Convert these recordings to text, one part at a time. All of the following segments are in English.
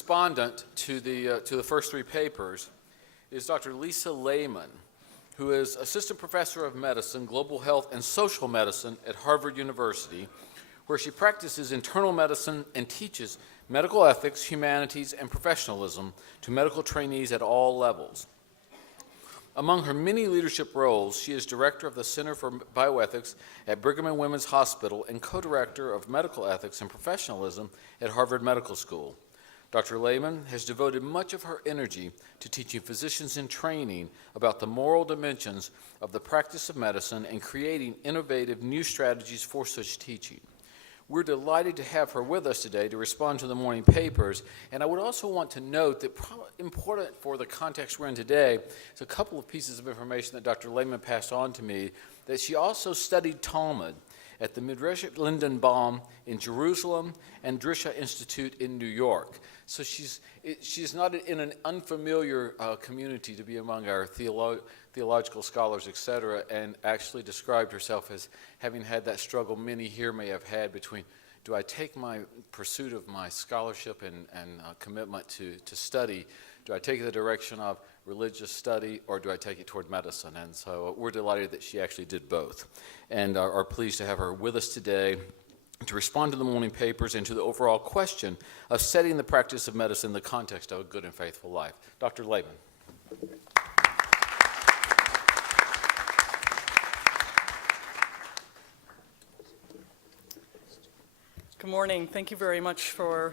respondent to the first three papers is Dr. Lisa Lehmann, who is Assistant Professor of Medicine, Global Health, and Social Medicine at Harvard University, where she practices internal medicine and teaches medical ethics, humanities, and professionalism to medical trainees at all levels. Among her many leadership roles, she is director of the Center for Bioethics at Brigham and Women's Hospital and co-director of medical ethics and professionalism at Harvard Medical School. Dr. Lehmann has devoted much of her energy to teaching physicians in training about the moral dimensions of the practice of medicine and creating innovative new strategies for such teaching. We're delighted to have her with us today to respond to the morning papers, and I would also want to note that important for the context we're in today is a couple of pieces of information that Dr. Lehmann passed on to me, that she also studied Talmud at the Midrashet Lindenbaum in Jerusalem and Drisha Institute in New York. So she's not in an unfamiliar community to be among our theological scholars, etc., and actually described herself as having had that struggle many here may have had between, do I take my pursuit of my scholarship and commitment to study, do I take it the direction of religious study, or do I take it toward medicine? And so we're delighted that she actually did both, and are pleased to have her with us today to respond to the morning papers and to the overall question of setting the practice of medicine in the context of a good and faithful life. Dr. Lehmann. Good morning. Thank you very much for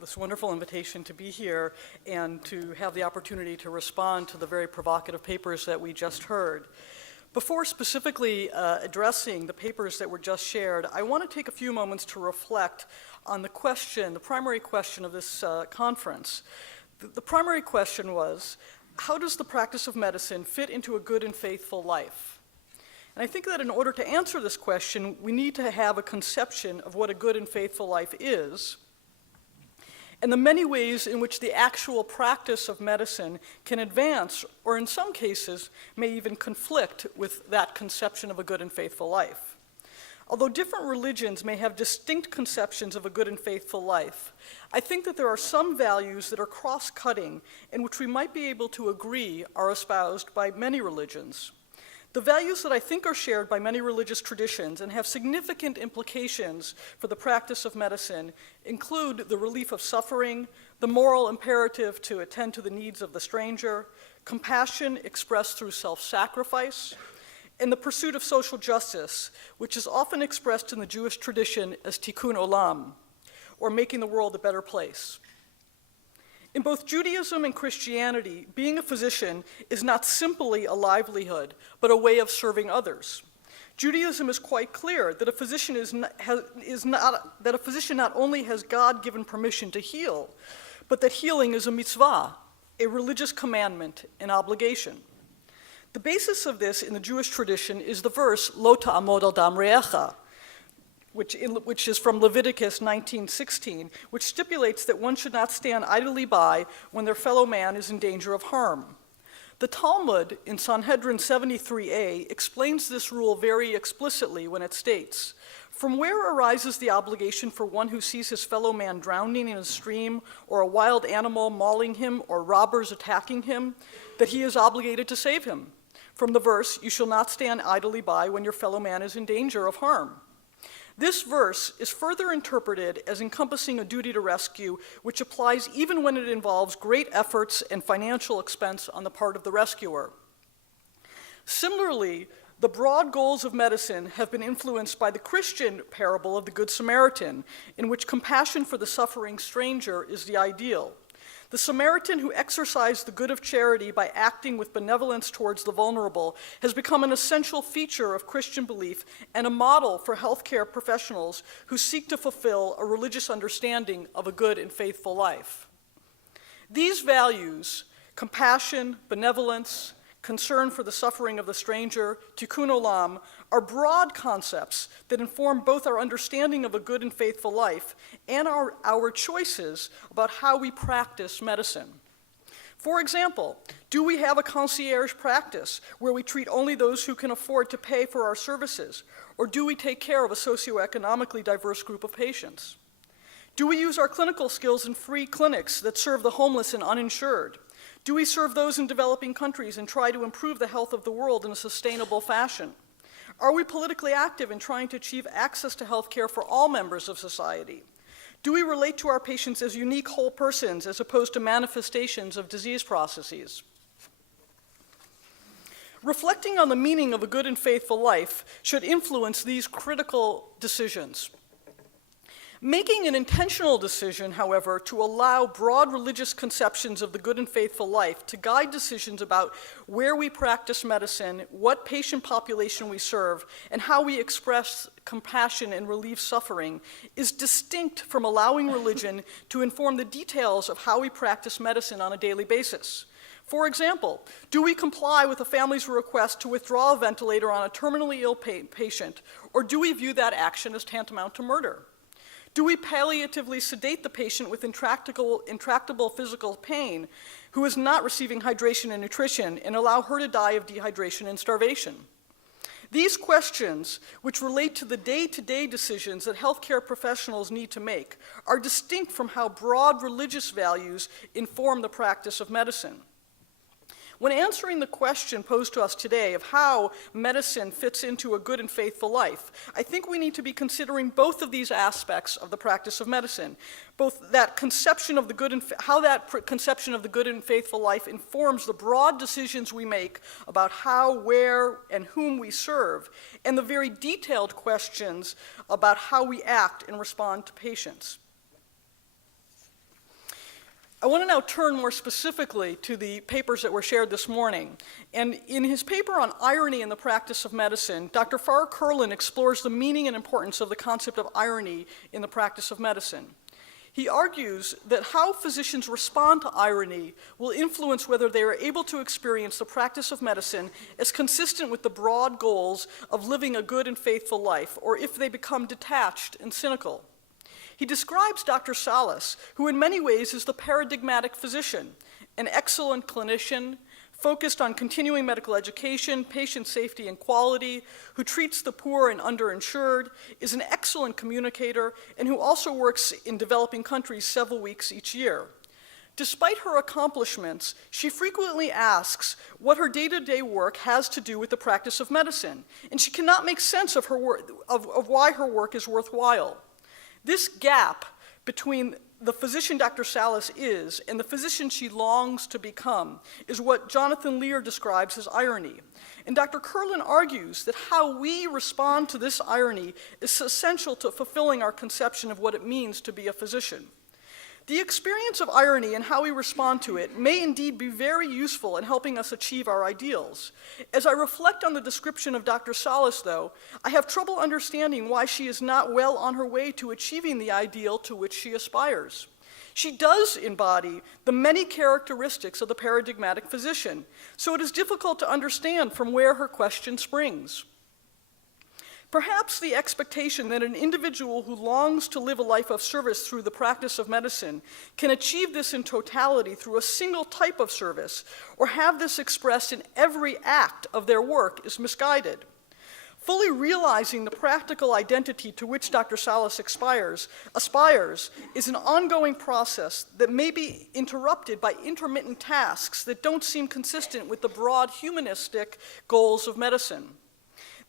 this wonderful invitation to be here and to have the opportunity to respond to the very provocative papers that we just heard. Before specifically addressing the papers that were just shared, I want to take a few moments to reflect on the question, the primary question of this conference. The primary question was, how does the practice of medicine fit into a good and faithful life? And I think that in order to answer this question, we need to have a conception of what a good and faithful life is, and the many ways in which the actual practice of medicine can advance, or in some cases, may even conflict with that conception of a good and faithful life. Although different religions may have distinct conceptions of a good and faithful life, I think that there are some values that are cross-cutting in which we might be able to agree are espoused by many religions. The values that I think are shared by many religious traditions and have significant implications for the practice of medicine include the relief of suffering, the moral imperative to attend to the needs of the stranger, compassion expressed through self-sacrifice, and the pursuit of social justice, which is often expressed in the Jewish tradition as tikkun olam, or making the world a better place. In both Judaism and Christianity, being a physician is not simply a livelihood, but a way of serving others. Judaism is quite clear that a physician not only has God-given permission to heal, but that healing is a mitzvah, a religious commandment and obligation. The basis of this in the Jewish tradition is the verse, Lo ta'amod al dam re'echa, which is from Leviticus 19:16, which stipulates that one should not stand idly by when their fellow man is in danger of harm. The Talmud in Sanhedrin 73a explains this rule very explicitly when it states, "From where arises the obligation for one who sees his fellow man drowning in a stream, or a wild animal mauling him, or robbers attacking him, that he is obligated to save him? From the verse, you shall not stand idly by when your fellow man is in danger of harm." This verse is further interpreted as encompassing a duty to rescue, which applies even when it involves great efforts and financial expense on the part of the rescuer. Similarly, the broad goals of medicine have been influenced by the Christian parable of the Good Samaritan, in which compassion for the suffering stranger is the ideal. The Samaritan who exercised the good of charity by acting with benevolence towards the vulnerable has become an essential feature of Christian belief and a model for healthcare professionals who seek to fulfill a religious understanding of a good and faithful life. These values, compassion, benevolence, concern for the suffering of the stranger, tikkun olam, are broad concepts that inform both our understanding of a good and faithful life and our choices about how we practice medicine. For example, do we have a concierge practice where we treat only those who can afford to pay for our services, or do we take care of a socioeconomically diverse group of patients? Do we use our clinical skills in free clinics that serve the homeless and uninsured? Do we serve those in developing countries and try to improve the health of the world in a sustainable fashion? Are we politically active in trying to achieve access to health care for all members of society? Do we relate to our patients as unique whole persons as opposed to manifestations of disease processes? Reflecting on the meaning of a good and faithful life should influence these critical decisions. Making an intentional decision, however, to allow broad religious conceptions of the good and faithful life to guide decisions about where we practice medicine, what patient population we serve, and how we express compassion and relieve suffering is distinct from allowing religion to inform the details of how we practice medicine on a daily basis. For example, do we comply with a family's request to withdraw a ventilator on a terminally ill patient, or do we view that action as tantamount to murder? Do we palliatively sedate the patient with intractable physical pain who is not receiving hydration and nutrition and allow her to die of dehydration and starvation? These questions, which relate to the day-to-day decisions that healthcare professionals need to make, are distinct from how broad religious values inform the practice of medicine. When answering the question posed to us today of how medicine fits into a good and faithful life, I think we need to be considering both of these aspects of the practice of medicine, both that conception of the good and how that conception of the good and faithful life informs the broad decisions we make about how, where, and whom we serve, and the very detailed questions about how we act and respond to patients. I want to now turn more specifically to the papers that were shared this morning. And in his paper on irony in the practice of medicine, Dr. Farr Curlin explores the meaning and importance of the concept of irony in the practice of medicine. He argues that how physicians respond to irony will influence whether they are able to experience the practice of medicine as consistent with the broad goals of living a good and faithful life, or if they become detached and cynical. He describes Dr. Salas, who in many ways is the paradigmatic physician, an excellent clinician, focused on continuing medical education, patient safety and quality, who treats the poor and underinsured, is an excellent communicator, and who also works in developing countries several weeks each year. Despite her accomplishments, she frequently asks what her day-to-day work has to do with the practice of medicine, and she cannot make sense of why her work is worthwhile. This gap between the physician Dr. Salas is and the physician she longs to become is what Jonathan Lear describes as irony. And Dr. Curlin argues that how we respond to this irony is essential to fulfilling our conception of what it means to be a physician. The experience of irony and how we respond to it may indeed be very useful in helping us achieve our ideals. As I reflect on the description of Dr. Salas, though, I have trouble understanding why she is not well on her way to achieving the ideal to which she aspires. She does embody the many characteristics of the paradigmatic physician, so it is difficult to understand from where her question springs. Perhaps the expectation that an individual who longs to live a life of service through the practice of medicine can achieve this in totality through a single type of service, or have this expressed in every act of their work, is misguided. Fully realizing the practical identity to which Dr. Salas aspires is an ongoing process that may be interrupted by intermittent tasks that don't seem consistent with the broad humanistic goals of medicine.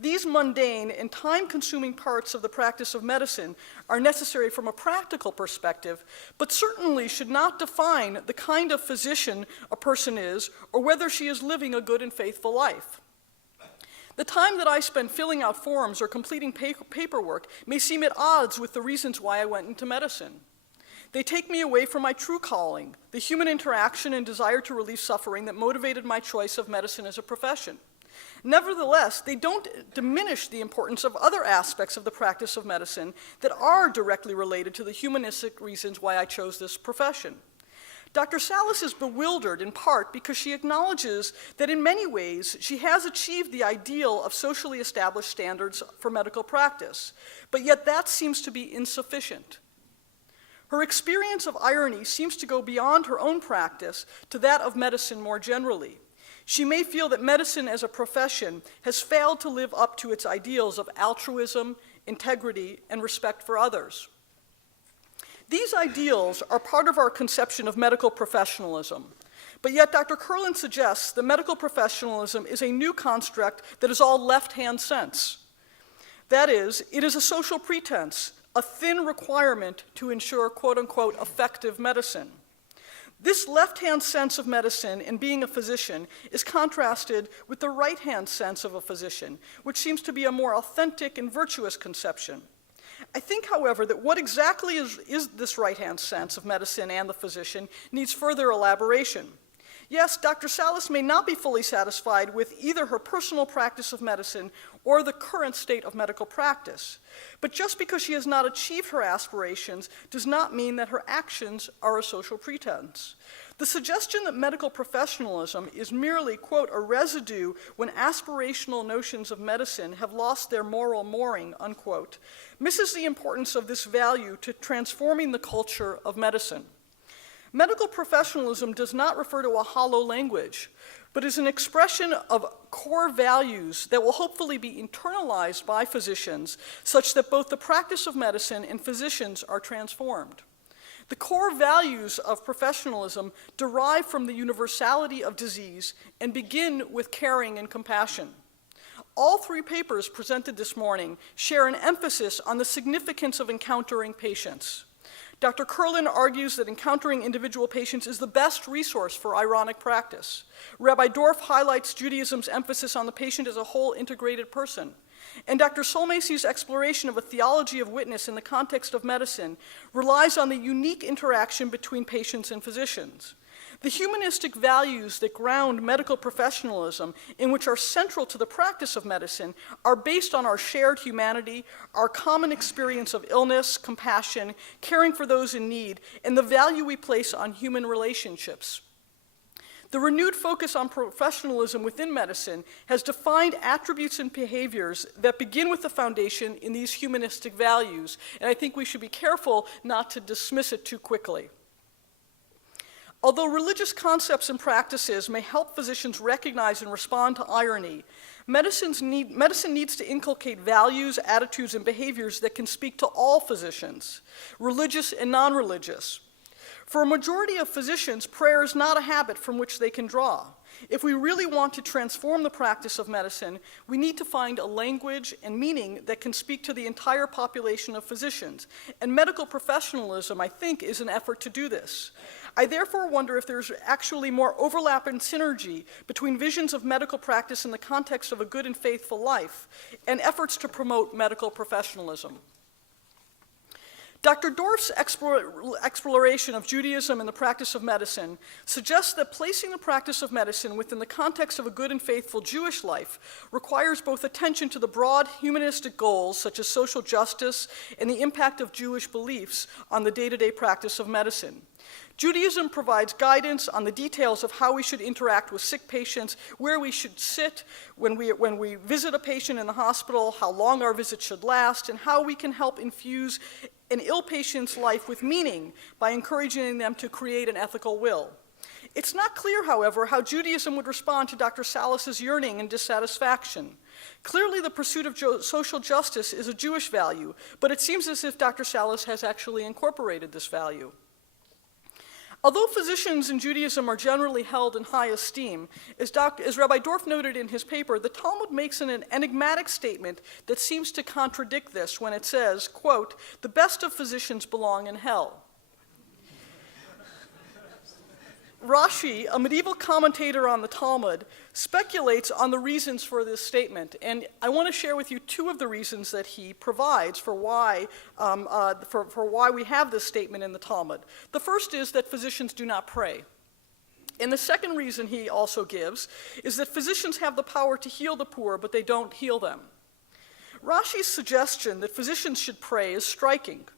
These mundane and time-consuming parts of the practice of medicine are necessary from a practical perspective, but certainly should not define the kind of physician a person is or whether she is living a good and faithful life. The time that I spend filling out forms or completing paperwork may seem at odds with the reasons why I went into medicine. They take me away from my true calling, the human interaction and desire to relieve suffering that motivated my choice of medicine as a profession. Nevertheless, they don't diminish the importance of other aspects of the practice of medicine that are directly related to the humanistic reasons why I chose this profession. Dr. Salas is bewildered in part because she acknowledges that in many ways she has achieved the ideal of socially established standards for medical practice, but yet that seems to be insufficient. Her experience of irony seems to go beyond her own practice to that of medicine more generally. She may feel that medicine as a profession has failed to live up to its ideals of altruism, integrity, and respect for others. These ideals are part of our conception of medical professionalism. But yet Dr. Kurland suggests that medical professionalism is a new construct that is all left-hand sense. That is, it is a social pretense, a thin requirement to ensure quote-unquote effective medicine. This left-hand sense of medicine and being a physician is contrasted with the right-hand sense of a physician, which seems to be a more authentic and virtuous conception. I think, however, that what exactly is this right-hand sense of medicine and the physician needs further elaboration. Yes, Dr. Salas may not be fully satisfied with either her personal practice of medicine or the current state of medical practice. But just because she has not achieved her aspirations does not mean that her actions are a social pretense. The suggestion that medical professionalism is merely, quote, a residue when aspirational notions of medicine have lost their moral mooring, unquote, misses the importance of this value to transforming the culture of medicine. Medical professionalism does not refer to a hollow language, but is an expression of core values that will hopefully be internalized by physicians such that both the practice of medicine and physicians are transformed. The core values of professionalism derive from the universality of disease and begin with caring and compassion. All three papers presented this morning share an emphasis on the significance of encountering patients. Dr. Kurland argues that encountering individual patients is the best resource for ironic practice. Rabbi Dorff highlights Judaism's emphasis on the patient as a whole integrated person. And Dr. Solmacy's exploration of a theology of witness in the context of medicine relies on the unique interaction between patients and physicians. The humanistic values that ground medical professionalism, and which are central to the practice of medicine, are based on our shared humanity, our common experience of illness, compassion, caring for those in need, and the value we place on human relationships. The renewed focus on professionalism within medicine has defined attributes and behaviors that begin with the foundation in these humanistic values, and I think we should be careful not to dismiss it too quickly. Although religious concepts and practices may help physicians recognize and respond to irony, medicine needs to inculcate values, attitudes, and behaviors that can speak to all physicians, religious and non-religious. For a majority of physicians, prayer is not a habit from which they can draw. If we really want to transform the practice of medicine, we need to find a language and meaning that can speak to the entire population of physicians. And medical professionalism, I think, is an effort to do this. I therefore wonder if there's actually more overlap and synergy between visions of medical practice in the context of a good and faithful life and efforts to promote medical professionalism. Dr. Dorff's exploration of Judaism and the practice of medicine suggests that placing the practice of medicine within the context of a good and faithful Jewish life requires both attention to the broad humanistic goals, such as social justice and the impact of Jewish beliefs on the day-to-day practice of medicine. Judaism provides guidance on the details of how we should interact with sick patients, where we should sit when we visit a patient in the hospital, how long our visit should last, and how we can help infuse an ill patient's life with meaning by encouraging them to create an ethical will. It's not clear, however, how Judaism would respond to Dr. Salas's yearning and dissatisfaction. Clearly, the pursuit of social justice is a Jewish value, but it seems as if Dr. Salas has actually incorporated this value. Although physicians in Judaism are generally held in high esteem, as Rabbi Dorff noted in his paper, the Talmud makes an enigmatic statement that seems to contradict this when it says, quote, "The best of physicians belong in hell." Rashi, a medieval commentator on the Talmud, speculates on the reasons for this statement, and I want to share with you two of the reasons that he provides for why we have this statement in the Talmud. The first is that physicians do not pray. And the second reason he also gives is that physicians have the power to heal the poor, but they don't heal them. Rashi's suggestion that physicians should pray is striking.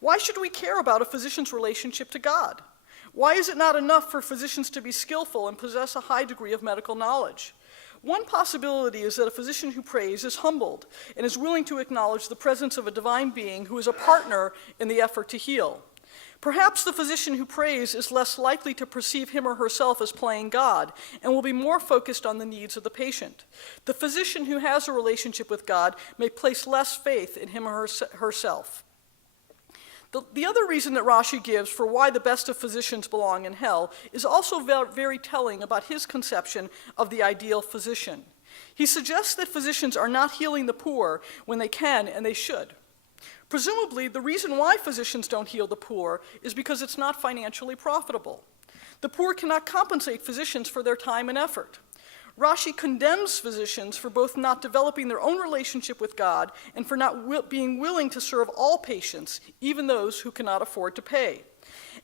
Why should we care about a physician's relationship to God? Why is it not enough for physicians to be skillful and possess a high degree of medical knowledge? One possibility is that a physician who prays is humbled and is willing to acknowledge the presence of a divine being who is a partner in the effort to heal. Perhaps the physician who prays is less likely to perceive him or herself as playing God and will be more focused on the needs of the patient. The physician who has a relationship with God may place less faith in him or herself. The other reason that Rashi gives for why the best of physicians belong in hell is also very telling about his conception of the ideal physician. He suggests that physicians are not healing the poor when they can and they should. Presumably, the reason why physicians don't heal the poor is because it's not financially profitable. The poor cannot compensate physicians for their time and effort. Rashi condemns physicians for both not developing their own relationship with God and for not being willing to serve all patients, even those who cannot afford to pay.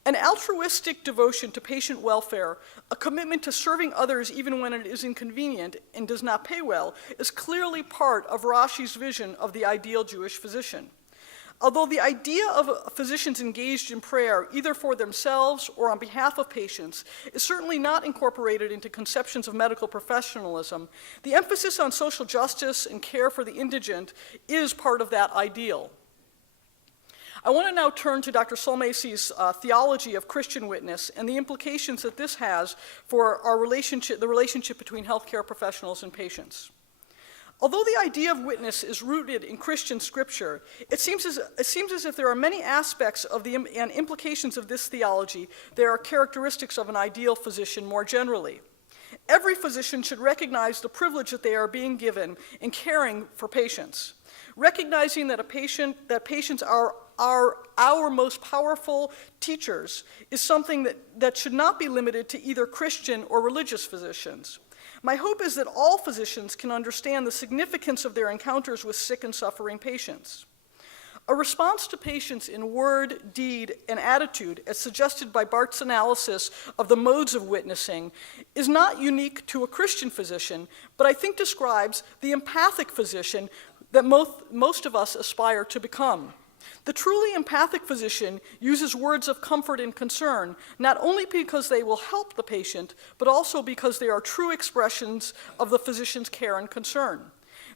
An altruistic devotion to patient welfare, a commitment to serving others even when it is inconvenient and does not pay well, is clearly part of Rashi's vision of the ideal Jewish physician. Although the idea of physicians engaged in prayer, either for themselves or on behalf of patients, is certainly not incorporated into conceptions of medical professionalism, the emphasis on social justice and care for the indigent is part of that ideal. I want to now turn to Dr. Sulmacy's theology of Christian witness and the implications that this has for the relationship between healthcare professionals and patients. Although the idea of witness is rooted in Christian scripture, it seems as if there are many aspects of and implications of this theology that are characteristics of an ideal physician more generally. Every physician should recognize the privilege that they are being given in caring for patients. Recognizing that patients are our most powerful teachers is something that should not be limited to either Christian or religious physicians. My hope is that all physicians can understand the significance of their encounters with sick and suffering patients. A response to patients in word, deed, and attitude, as suggested by Barth's analysis of the modes of witnessing, is not unique to a Christian physician, but I think describes the empathic physician that most of us aspire to become. The truly empathic physician uses words of comfort and concern, not only because they will help the patient, but also because they are true expressions of the physician's care and concern.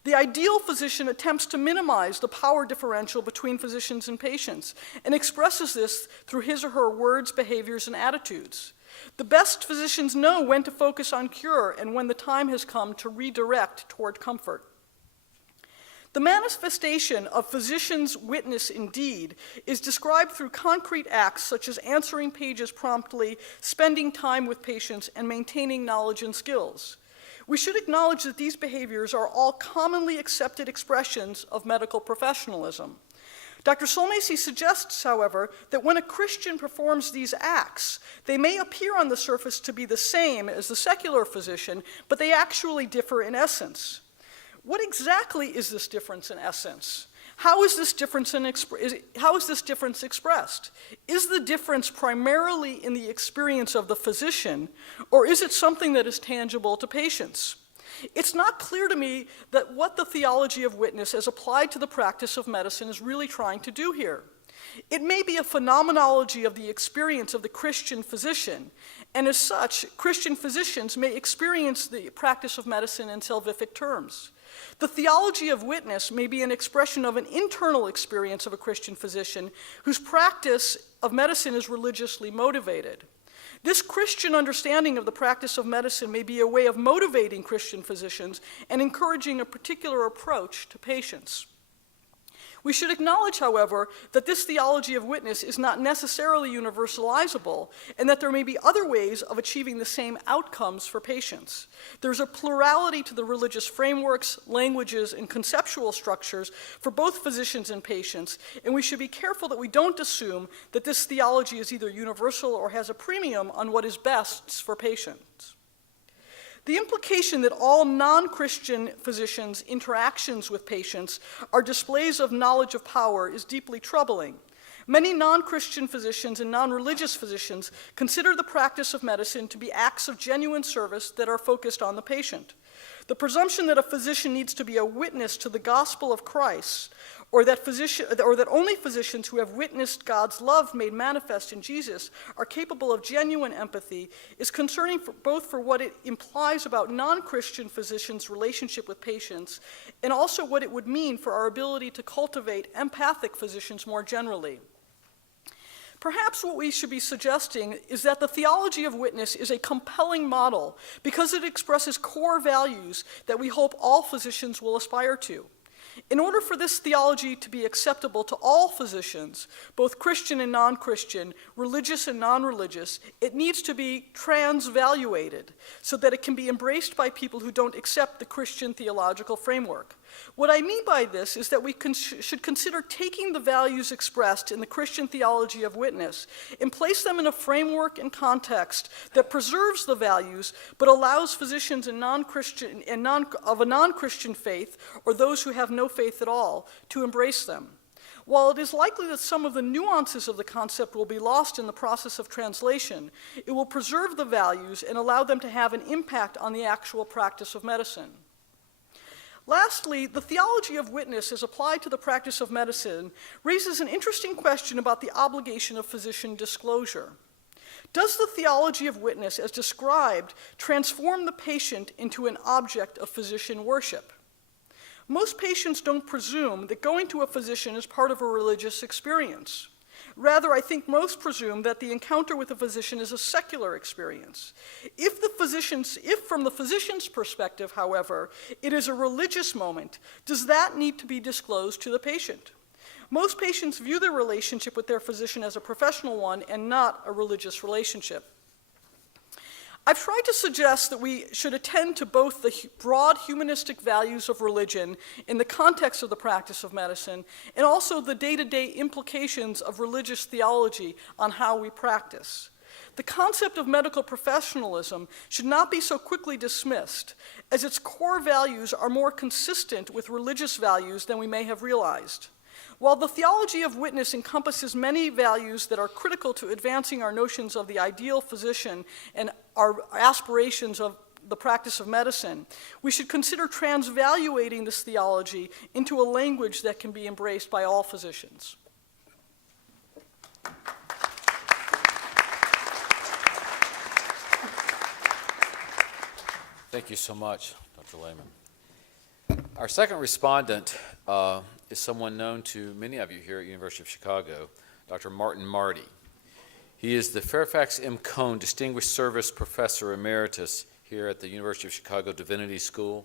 The ideal physician attempts to minimize the power differential between physicians and patients, and expresses this through his or her words, behaviors, and attitudes. The best physicians know when to focus on cure and when the time has come to redirect toward comfort. The manifestation of physicians' witness in deed is described through concrete acts such as answering pages promptly, spending time with patients, and maintaining knowledge and skills. We should acknowledge that these behaviors are all commonly accepted expressions of medical professionalism. Dr. Sulmacy suggests, however, that when a Christian performs these acts, they may appear on the surface to be the same as the secular physician, but they actually differ in essence. What exactly is this difference in essence? How is this difference expressed? Is the difference primarily in the experience of the physician, or is it something that is tangible to patients? It's not clear to me that what the theology of witness as applied to the practice of medicine is really trying to do here. It may be a phenomenology of the experience of the Christian physician, and as such, Christian physicians may experience the practice of medicine in salvific terms. The theology of witness may be an expression of an internal experience of a Christian physician whose practice of medicine is religiously motivated. This Christian understanding of the practice of medicine may be a way of motivating Christian physicians and encouraging a particular approach to patients. We should acknowledge, however, that this theology of witness is not necessarily universalizable, and that there may be other ways of achieving the same outcomes for patients. There's a plurality to the religious frameworks, languages, and conceptual structures for both physicians and patients, and we should be careful that we don't assume that this theology is either universal or has a premium on what is best for patients. The implication that all non-Christian physicians' interactions with patients are displays of knowledge of power is deeply troubling. Many non-Christian physicians and non-religious physicians consider the practice of medicine to be acts of genuine service that are focused on the patient. The presumption that a physician needs to be a witness to the gospel of Christ, or that only physicians who have witnessed God's love made manifest in Jesus are capable of genuine empathy, is concerning both for what it implies about non-Christian physicians' relationship with patients, and also what it would mean for our ability to cultivate empathic physicians more generally. Perhaps what we should be suggesting is that the theology of witness is a compelling model because it expresses core values that we hope all physicians will aspire to. In order for this theology to be acceptable to all physicians, both Christian and non-Christian, religious and non-religious, it needs to be transvaluated so that it can be embraced by people who don't accept the Christian theological framework. What I mean by this is that we should consider taking the values expressed in the Christian theology of witness and place them in a framework and context that preserves the values but allows physicians in non-Christian and of a non-Christian faith, or those who have no faith at all, to embrace them. While it is likely that some of the nuances of the concept will be lost in the process of translation, it will preserve the values and allow them to have an impact on the actual practice of medicine. Lastly, the theology of witness as applied to the practice of medicine raises an interesting question about the obligation of physician disclosure. Does the theology of witness as described transform the patient into an object of physician worship? Most patients don't presume that going to a physician is part of a religious experience. Rather, I think most presume that the encounter with a physician is a secular experience. If from the physician's perspective, however, it is a religious moment, does that need to be disclosed to the patient? Most patients view their relationship with their physician as a professional one and not a religious relationship. I've tried to suggest that we should attend to both the broad humanistic values of religion in the context of the practice of medicine and also the day-to-day implications of religious theology on how we practice. The concept of medical professionalism should not be so quickly dismissed, as its core values are more consistent with religious values than we may have realized. While the theology of witness encompasses many values that are critical to advancing our notions of the ideal physician and our aspirations of the practice of medicine, we should consider transvaluating this theology into a language that can be embraced by all physicians. Thank you so much, Dr. Lehmann. Our second respondent is someone known to many of you here at University of Chicago, Dr. Marty. He is the Fairfax M. Cone Distinguished Service Professor Emeritus here at the University of Chicago Divinity School.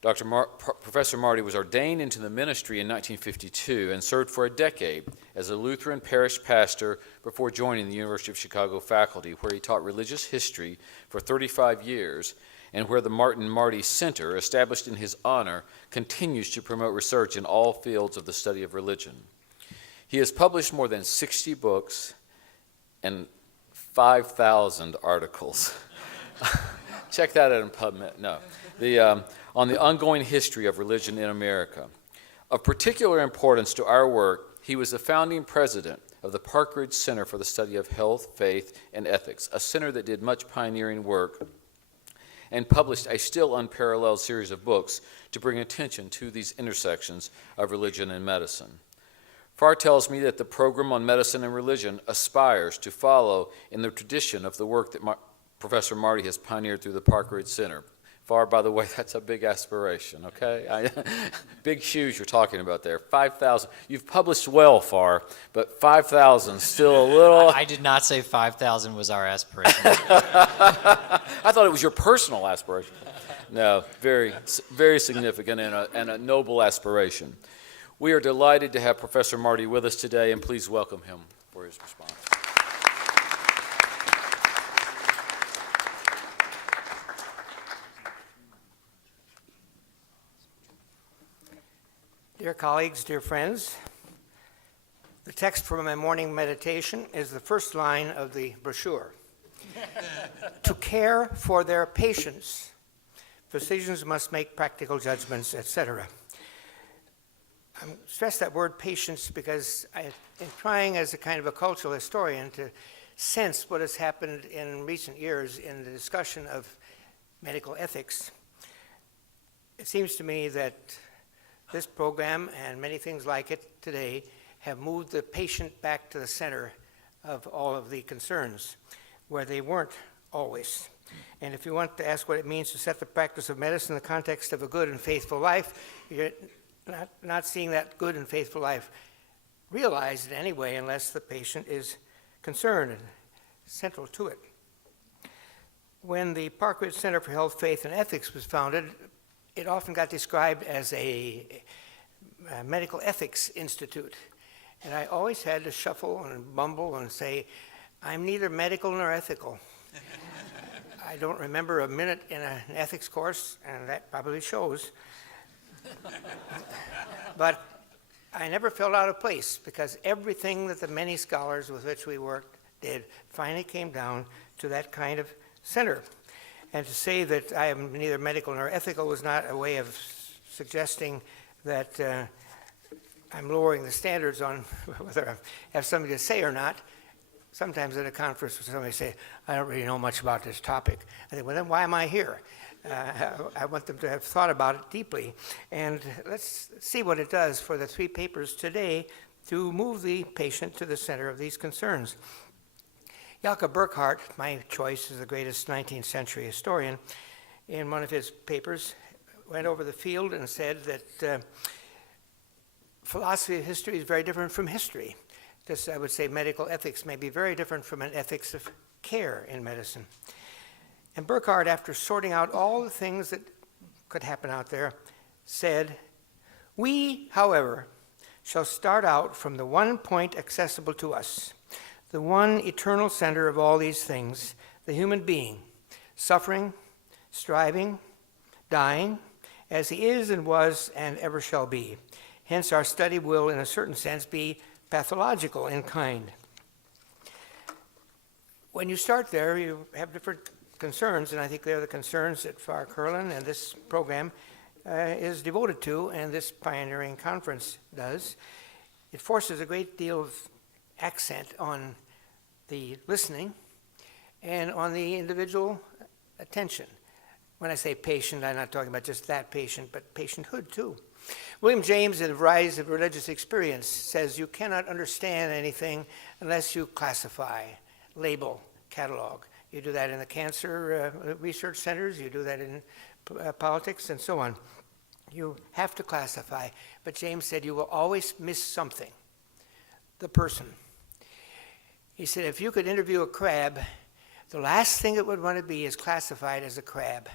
Professor Marty was ordained into the ministry in 1952 and served for a decade as a Lutheran parish pastor before joining the University of Chicago faculty, where he taught religious history for 35 years and where the Marty Center, established in his honor, continues to promote research in all fields of the study of religion. He has published more than 60 books and 5,000 articles. Check that out in PubMed. No. On the ongoing history of religion in America. Of particular importance to our work, he was the founding president of the Park Ridge Center for the Study of Health, Faith, and Ethics, a center that did much pioneering work and published a still unparalleled series of books to bring attention to these intersections of religion and medicine. Farr tells me that the program on medicine and religion aspires to follow in the tradition of the work that Professor Marty has pioneered through the Park Ridge Center. Farr, by the way, that's a big aspiration, okay? Big shoes you're talking about there. 5,000. You've published well, Farr, but 5,000 still a little. I did not say 5,000 was our aspiration. I thought it was your personal aspiration. No, very, very significant and a noble aspiration. We are delighted to have Professor Marty with us today, and please welcome him for his response. Dear colleagues, dear friends, the text for my morning meditation is the first line of the brochure. To care for their patients, physicians must make practical judgments, etc. I stress that word patients because I've been trying as a kind of a cultural historian to sense what has happened in recent years in the discussion of medical ethics. It seems to me that this program and many things like it today have moved the patient back to the center of all of the concerns, where they weren't always. And if you want to ask what it means to set the practice of medicine in the context of a good and faithful life, you're not seeing that good and faithful life realized in any way unless the patient is concerned and central to it. When the Park Ridge Center for Health, Faith, and Ethics was founded, it often got described as a Medical Ethics Institute. And I always had to shuffle and bumble and say, I'm neither medical nor ethical. I don't remember a minute in an ethics course, and that probably shows. But I never felt out of place because everything that the many scholars with which we worked did finally came down to that kind of center. And to say that I am neither medical nor ethical was not a way of suggesting that I'm lowering the standards on whether I have something to say or not. Sometimes at a conference, somebody say, I don't really know much about this topic. I think, well, then why am I here? I want them to have thought about it deeply. And let's see what it does for the 3 papers today to move the patient to the center of these concerns. Jalka Burkhardt, my choice is the greatest 19th century historian, in one of his papers went over the field and said that philosophy of history is very different from history. Just, I would say, medical ethics may be very different from an ethics of care in medicine. And Burkhardt, after sorting out all the things that could happen out there, said, we, however, shall start out from the one point accessible to us, the one eternal center of all these things, the human being, suffering, striving, dying, as he is and was and ever shall be. Hence, our study will, in a certain sense, be pathological in kind. When you start there, you have different concerns, and I think they're the concerns that Farr Curlin and this program is devoted to, and this pioneering conference does. It forces a great deal of accent on the listening and on the individual attention. When I say patient, I'm not talking about just that patient, but patienthood too. William James, in The Rise of Religious Experience, says you cannot understand anything unless you classify, label, catalog. You do that in the cancer research centers, you do that in politics, and so on. You have to classify. But James said you will always miss something, the person. He said if you could interview a crab, the last thing it would want to be is classified as a crab.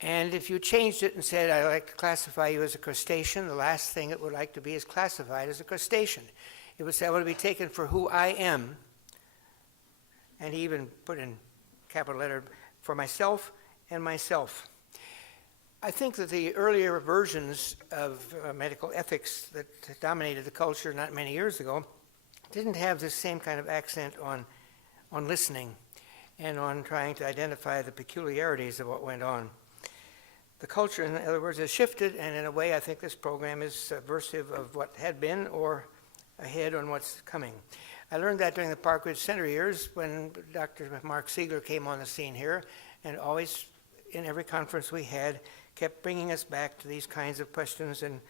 And if you changed it and said, I'd like to classify you as a crustacean, the last thing it would like to be is classified as a crustacean. It would say, I want to be taken for who I am. And he even put in capital letter, for myself and myself. I think that the earlier versions of medical ethics that dominated the culture not many years ago didn't have this same kind of accent on listening and on trying to identify the peculiarities of what went on. The culture, in other words, has shifted, and in a way I think this program is subversive of what had been or ahead on what's coming. I learned that during the Park Ridge Center years when Dr. Mark Siegler came on the scene here, and always in every conference we had kept bringing us back to these kinds of questions and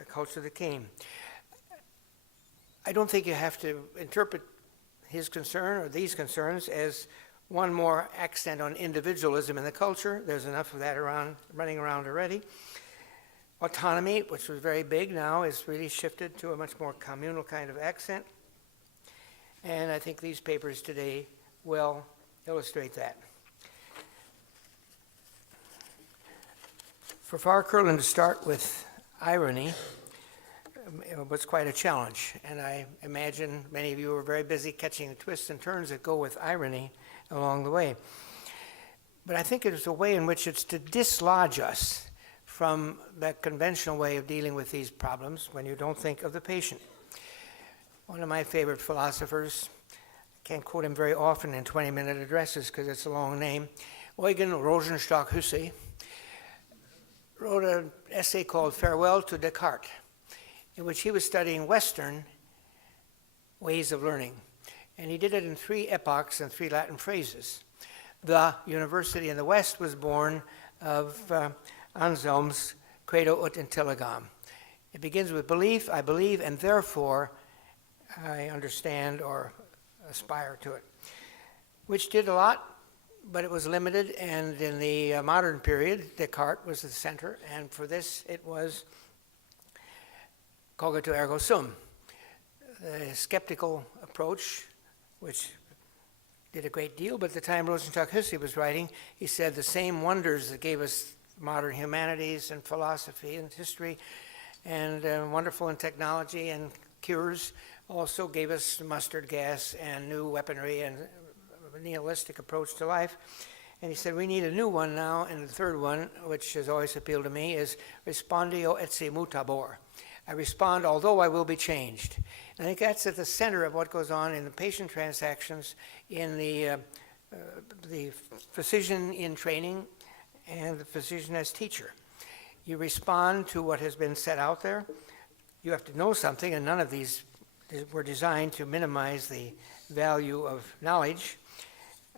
a culture that came. I don't think you have to interpret his concern or these concerns as one more accent on individualism in the culture. There's enough of that running around already. Autonomy, which was very big now, is really shifted to a much more communal kind of accent. And I think these papers today will illustrate that. For Farr Curlin to start with irony was quite a challenge. And I imagine many of you were very busy catching the twists and turns that go with irony along the way. But I think it is a way in which it's to dislodge us from that conventional way of dealing with these problems when you don't think of the patient. One of my favorite philosophers, I can't quote him very often in 20-minute addresses because it's a long name, Eugen Rosenstock-Huessy, wrote an essay called Farewell to Descartes, in which he was studying Western ways of learning. And he did it in 3 epochs and 3 Latin phrases. The university in the West was born of Anselm's Credo ut intelligam. It begins with belief, I believe, and therefore I understand or aspire to it, which did a lot, but it was limited, and in the modern period, Descartes was the center, and for this it was cogito ergo sum, the skeptical approach, which did a great deal, but at the time Rosenstock-Huessy was writing, he said the same wonders that gave us modern humanities and philosophy and history and wonderful in technology and cures, also gave us mustard gas and new weaponry and a nihilistic approach to life. And he said, we need a new one now, and the third one, which has always appealed to me, is respondio et se mutabor. I respond, although I will be changed. And I think that's at the center of what goes on in the patient transactions, in the physician in training and the physician as teacher. You respond to what has been set out there. You have to know something, and none of these were designed to minimize the value of knowledge.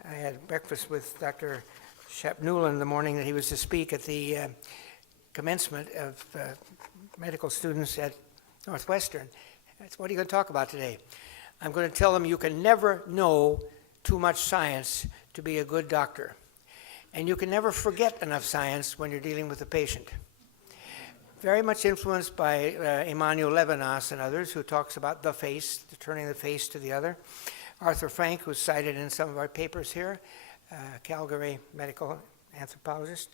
I had breakfast with Dr. Shep Newland the morning that he was to speak at the commencement of medical students at Northwestern. That's what are you going to talk about today? I'm going to tell them you can never know too much science to be a good doctor. And you can never forget enough science when you're dealing with a patient. Very much influenced by Emmanuel Levinas and others, who talks about the face, turning the face to the other. Arthur Frank, who's cited in some of our papers here, Calgary medical anthropologist,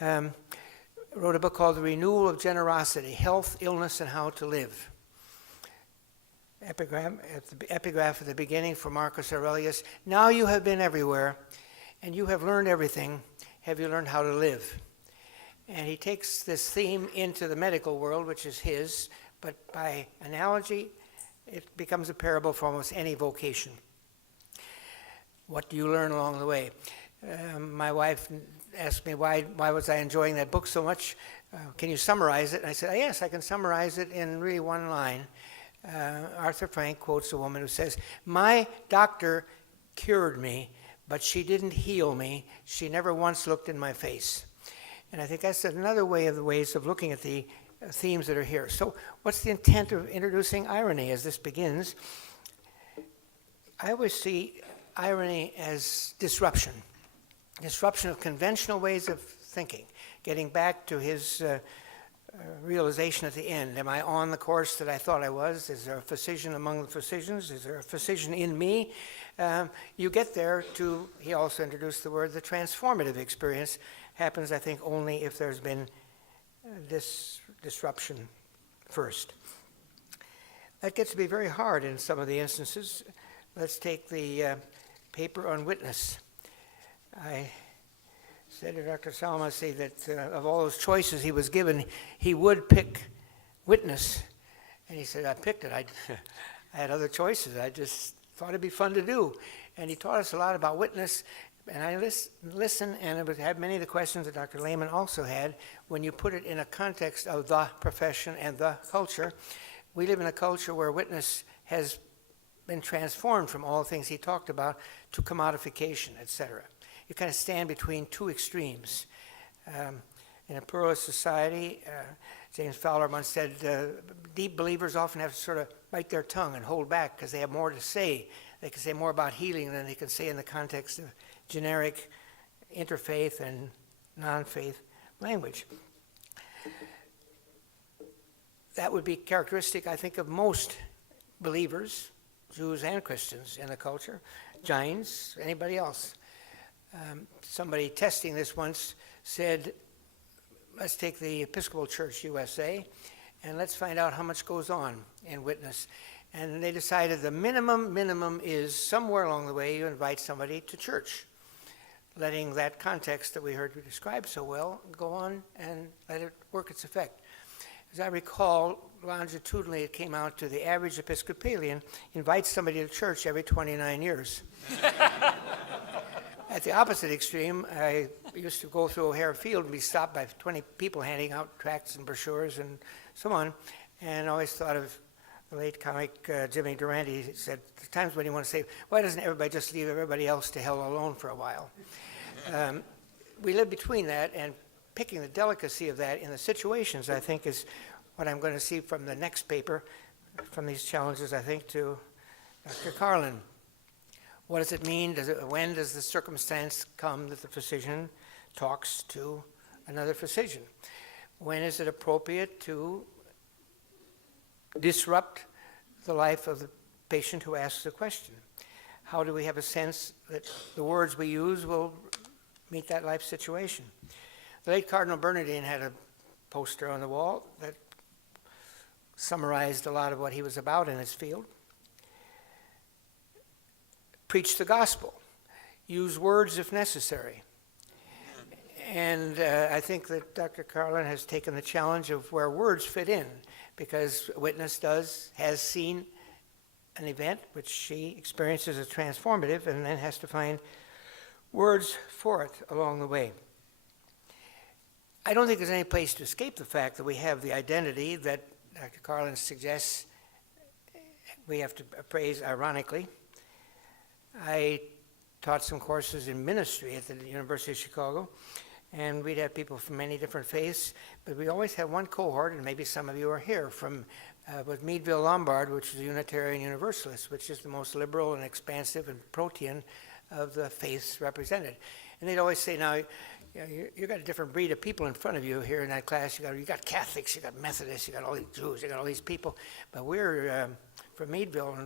wrote a book called The Renewal of Generosity, Health, Illness, and How to Live. Epigraph at the beginning for Marcus Aurelius, now you have been everywhere, and you have learned everything. Have you learned how to live? And he takes this theme into the medical world, which is his, but by analogy, it becomes a parable for almost any vocation. What do you learn along the way? My wife asked me why was I enjoying that book so much? Can you summarize it? And I said, yes, I can summarize it in really one line. Arthur Frank quotes a woman who says, my doctor cured me, but she didn't heal me. She never once looked in my face. And I think that's another way of the ways of looking at the themes that are here. So what's the intent of introducing irony as this begins? I always see irony as disruption. Disruption of conventional ways of thinking. Getting back to his realization at the end. Am I on the course that I thought I was? Is there a physician among the physicians? Is there a physician in me? You get there to, he also introduced the word, the transformative experience happens, I think, only if there's been this disruption first. That gets to be very hard in some of the instances. Let's take the paper on witness. I said to Dr. Salmasi that of all those choices he was given, he would pick witness. And he said, I picked it. I had other choices. I just thought it'd be fun to do. And he taught us a lot about witness. And I listened, and it would have many of the questions that Dr. Lehmann also had when you put it in a context of the profession and the culture. We live in a culture where witness has been transformed from all the things he talked about to commodification, etc. You kind of stand between two extremes. In a pluralist society, James Fowler once said, deep believers often have to sort of bite their tongue and hold back because they have more to say. They can say more about healing than they can say in the context of generic interfaith and non-faith language. That would be characteristic, I think, of most believers, Jews and Christians in the culture, Jains, anybody else. Somebody testing this once said, let's take the Episcopal Church USA and let's find out how much goes on in witness. And they decided the minimum is somewhere along the way you invite somebody to church, letting that context that we heard you describe so well go on and let it work its effect. As I recall, longitudinally it came out to the average Episcopalian invites somebody to church every 29 years. At the opposite extreme, I used to go through O'Hare Field and be stopped by 20 people handing out tracts and brochures and so on, and I always thought of the late comic Jimmy Durante. He said, there's times when you want to say, why doesn't everybody just leave everybody else to hell alone for a while? We live between that, and picking the delicacy of that in the situations, I think, is what I'm going to see from the next paper, from these challenges, I think, to Dr. Carlin. What does it mean? When does the circumstance come that the physician talks to another physician? When is it appropriate to disrupt the life of the patient who asks the question? How do we have a sense that the words we use will meet that life situation? The late Cardinal Bernardin had a poster on the wall that summarized a lot of what he was about in his field. Preach the gospel. Use words if necessary. And I think that Dr. Carlin has taken the challenge of where words fit in, because a witness has seen an event which she experiences as transformative and then has to find words for it along the way. I don't think there's any place to escape the fact that we have the identity that Dr. Carlin suggests we have to appraise ironically. I taught some courses in ministry at the University of Chicago, and we'd have people from many different faiths, but we always had one cohort, and maybe some of you are here, from with Meadville Lombard, which is a Unitarian Universalist, which is the most liberal and expansive and protean of the faiths represented. And they'd always say, now, you got a different breed of people in front of you here in that class. You got Catholics, you got Methodists, you got all these Jews, you got all these people, but we're from Meadville,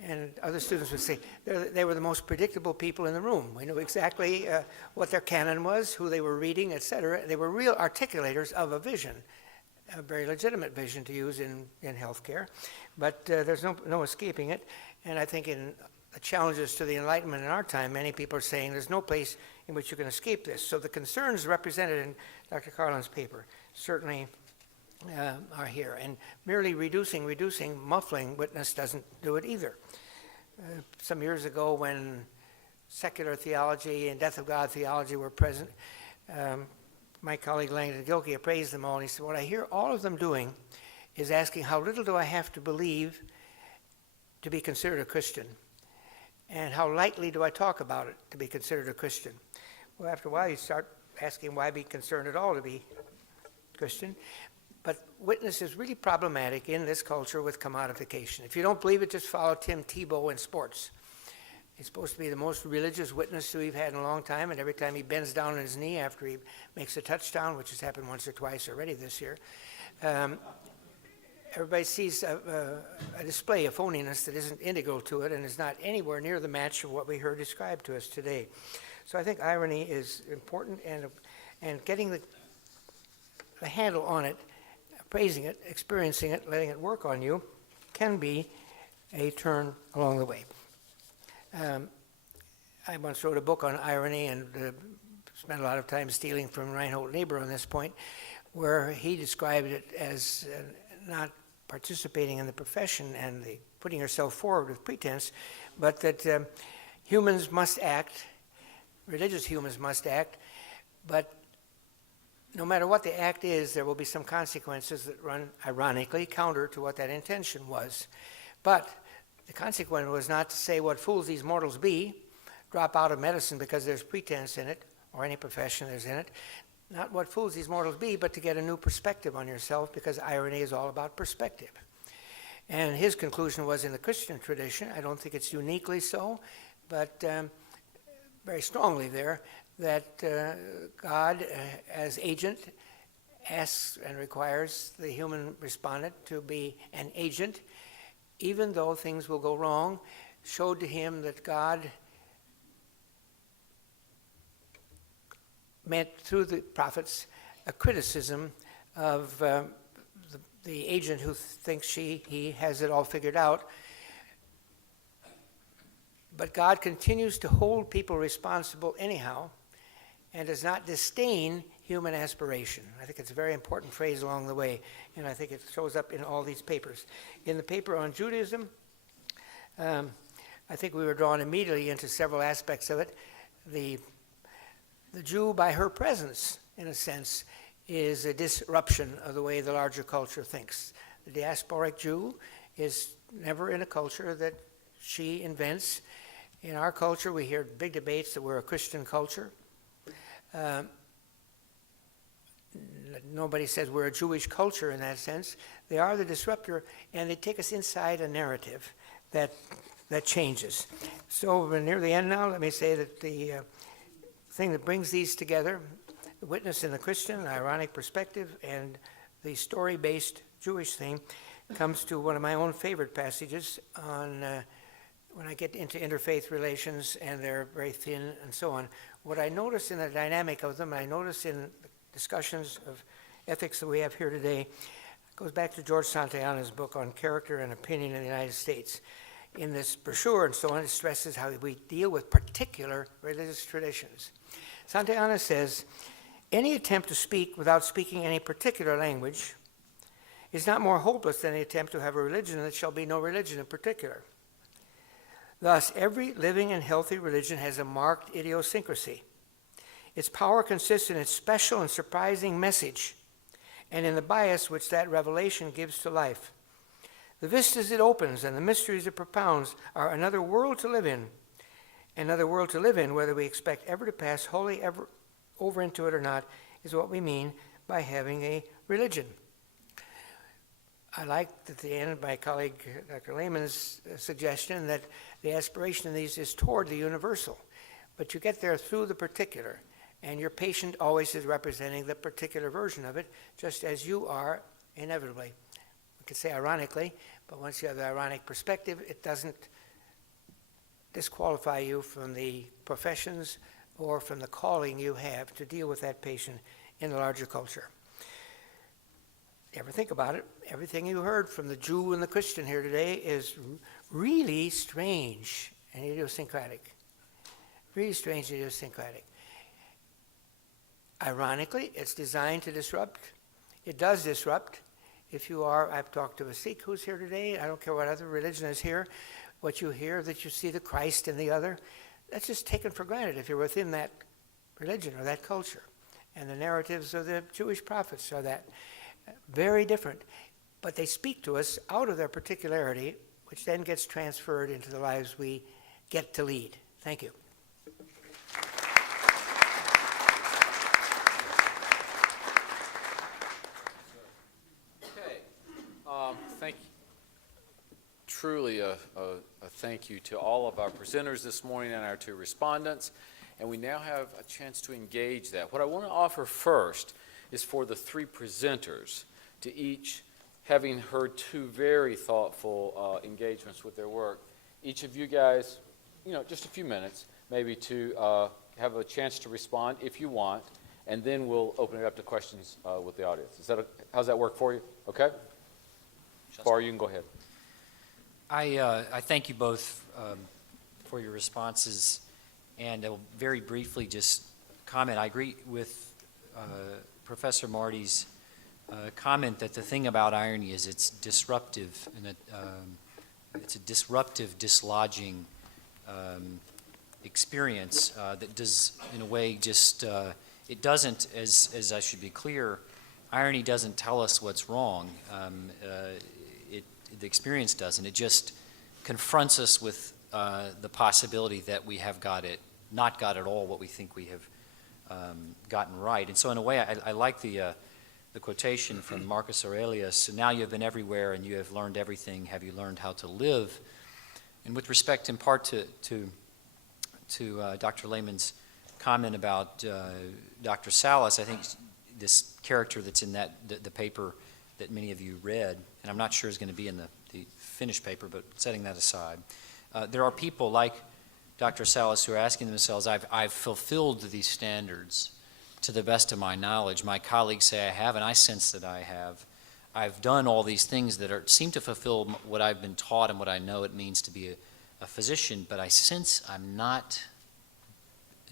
and other students would say they were the most predictable people in the room. We knew exactly what their canon was, who they were reading, etc. They were real articulators of a vision, a very legitimate vision to use in healthcare, but there's no escaping it. And I think in the challenges to the Enlightenment in our time, many people are saying there's no place in which you can escape this. So the concerns represented in Dr. Carlin's paper certainly are here. And merely reducing, muffling witness doesn't do it either. Some years ago, when secular theology and death of God theology were present, my colleague Langdon Gilkey appraised them all, and he said, what I hear all of them doing is asking, how little do I have to believe to be considered a Christian? And how lightly do I talk about it to be considered a Christian? Well, after a while, you start asking why be concerned at all to be Christian. But witness is really problematic in this culture with commodification. If you don't believe it, just follow Tim Tebow in sports. He's supposed to be the most religious witness we've had in a long time, and every time he bends down on his knee after he makes a touchdown, which has happened once or twice already this year, everybody sees a display of phoniness that isn't integral to it and is not anywhere near the match of what we heard described to us today. So I think irony is important, and getting the handle on it, praising it, experiencing it, letting it work on you, can be a turn along the way. I once wrote a book on irony and spent a lot of time stealing from Reinhold Niebuhr on this point, where he described it as not participating in the profession and the putting yourself forward with pretense, but that humans must act, religious humans must act, but no matter what the act is, there will be some consequences that run, ironically, counter to what that intention was. But the consequence was not to say, what fools these mortals be, drop out of medicine because there's pretense in it, or any profession there's in it. Not what fools these mortals be, but to get a new perspective on yourself, because irony is all about perspective. And his conclusion was, in the Christian tradition, I don't think it's uniquely so, but very strongly there, that God, as agent, asks and requires the human respondent to be an agent, even though things will go wrong, showed to him that God meant through the prophets a criticism of the agent who thinks he has it all figured out. But God continues to hold people responsible anyhow, and does not disdain human aspiration. I think it's a very important phrase along the way, and I think it shows up in all these papers. In the paper on Judaism, I think we were drawn immediately into several aspects of it. The Jew, by her presence, in a sense, is a disruption of the way the larger culture thinks. The diasporic Jew is never in a culture that she invents. In our culture, we hear big debates that we're a Christian culture. Nobody says we're a Jewish culture in that sense. They are the disruptor, and they take us inside a narrative that changes. So we're near the end now. Let me say that the thing that brings these together, the witness in the Christian, the ironic perspective, and the story-based Jewish thing, comes to one of my own favorite passages on when I get into interfaith relations, and they're very thin and so on. What I notice in the dynamic of them, I notice in discussions of ethics that we have here today, goes back to George Santayana's book on character and opinion in the United States. In this brochure and so on, it stresses how we deal with particular religious traditions. Santayana says, any attempt to speak without speaking any particular language is not more hopeless than the attempt to have a religion that shall be no religion in particular. Thus, every living and healthy religion has a marked idiosyncrasy. Its power consists in its special and surprising message and in the bias which that revelation gives to life. The vistas it opens and the mysteries it propounds are another world to live in. Another world to live in, whether we expect ever to pass wholly ever over into it or not, is what we mean by having a religion. I liked at the end my colleague Dr. Lehmann's suggestion that the aspiration in these is toward the universal, but you get there through the particular, and your patient always is representing the particular version of it, just as you are inevitably. We could say ironically, but once you have the ironic perspective, it doesn't disqualify you from the professions or from the calling you have to deal with that patient in the larger culture. Ever think about it? Everything you heard from the Jew and the Christian here today is really strange and idiosyncratic. Really strange and idiosyncratic. Ironically, it's designed to disrupt. It does disrupt. If you are, I've talked to a Sikh who's here today, I don't care what other religion is here, what you hear, that you see the Christ in the other, that's just taken for granted if you're within that religion or that culture. And the narratives of the Jewish prophets are that. Very different, but they speak to us out of their particularity, which then gets transferred into the lives we get to lead. Thank you. Okay. Thank you. Truly a thank you to all of our presenters this morning and our two respondents. And we now have a chance to engage that. What I want to offer first is for the three presenters to each, having heard two very thoughtful engagements with their work, each of you guys, just a few minutes, maybe to have a chance to respond if you want, and then we'll open it up to questions with the audience. How's that work for you? Okay? Bar, you can go ahead. I thank you both for your responses, and I'll very briefly just comment. I agree with Professor Marty's comment that the thing about irony is it's disruptive, and it's a disruptive, dislodging experience that does, in a way, just it doesn't, as I should be clear, irony doesn't tell us what's wrong. The experience doesn't. It just confronts us with the possibility that we have not got at all what we think we have gotten right. And so in a way, I like the quotation from Marcus Aurelius, now you have been everywhere and you have learned everything, have you learned how to live? And with respect in part to Dr. Lehmann's comment about Dr. Salas, I think this character that's in the paper that many of you read, and I'm not sure is going to be in the finished paper, but setting that aside, there are people like Dr. Salas who are asking themselves, I've fulfilled these standards to the best of my knowledge. My colleagues say I have, and I sense that I have. I've done all these things that seem to fulfill what I've been taught and what I know it means to be a physician, but I sense I'm not,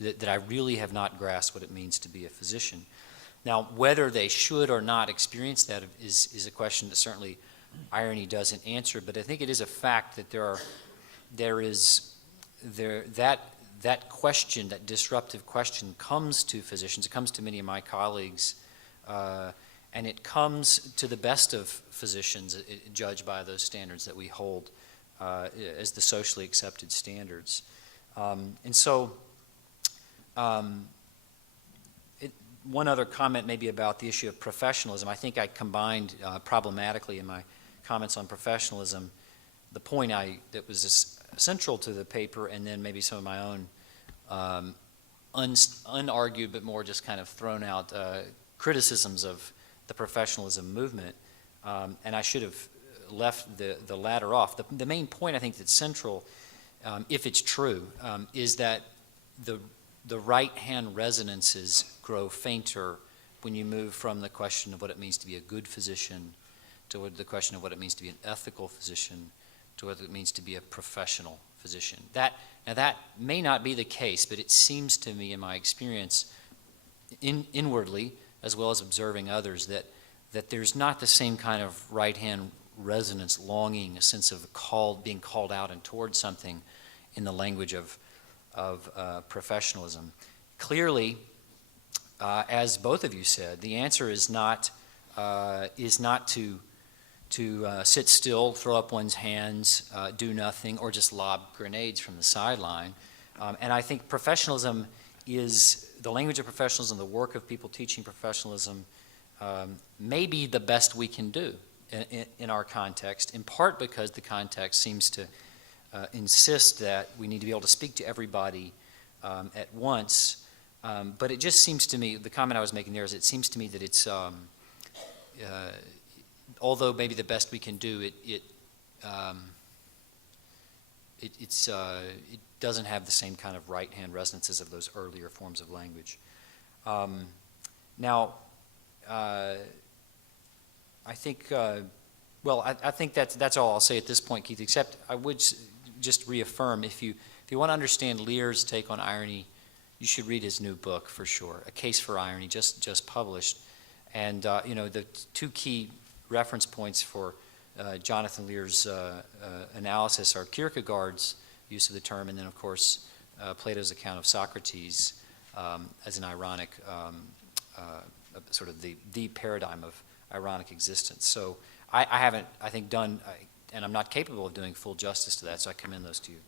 that I really have not grasped what it means to be a physician. Now, whether they should or not experience that is a question that certainly irony doesn't answer, but I think it is a fact that that question, that disruptive question, comes to physicians. It comes to many of my colleagues, and it comes to the best of physicians, judged by those standards that we hold as the socially accepted standards. One other comment maybe about the issue of professionalism. I think I combined problematically in my comments on professionalism the point that was central to the paper, and then maybe some of my own unargued but more just kind of thrown out criticisms of the professionalism movement, and I should have left the latter off. The main point I think that's central, if it's true, is that the right-hand resonances grow fainter when you move from the question of what it means to be a good physician to the question of what it means to be an ethical physician, to what it means to be a professional physician. Now that may not be the case, but it seems to me in my experience inwardly, as well as observing others, that there's not the same kind of right-hand resonance, longing, a sense of being called out and towards something in the language of professionalism. Clearly, as both of you said, the answer is not to sit still, throw up one's hands, do nothing, or just lob grenades from the sideline. And I think professionalism is, the language of professionalism, the work of people teaching professionalism, may be the best we can do in our context, in part because the context seems to insist that we need to be able to speak to everybody at once. But it just seems to me, the comment I was making there is, it seems to me that it's, although maybe the best we can do, it doesn't have the same kind of right-hand resonances of those earlier forms of language. Now, I think, I think that's all I'll say at this point, Keith, except I would just reaffirm, if you want to understand Lear's take on irony, you should read his new book for sure, A Case for Irony, just published. And, the two key reference points for Jonathan Lear's analysis are Kierkegaard's use of the term, and then, of course, Plato's account of Socrates as an ironic, sort of the paradigm of ironic existence. So I haven't, I think, done, and I'm not capable of doing full justice to that, so I commend those to you.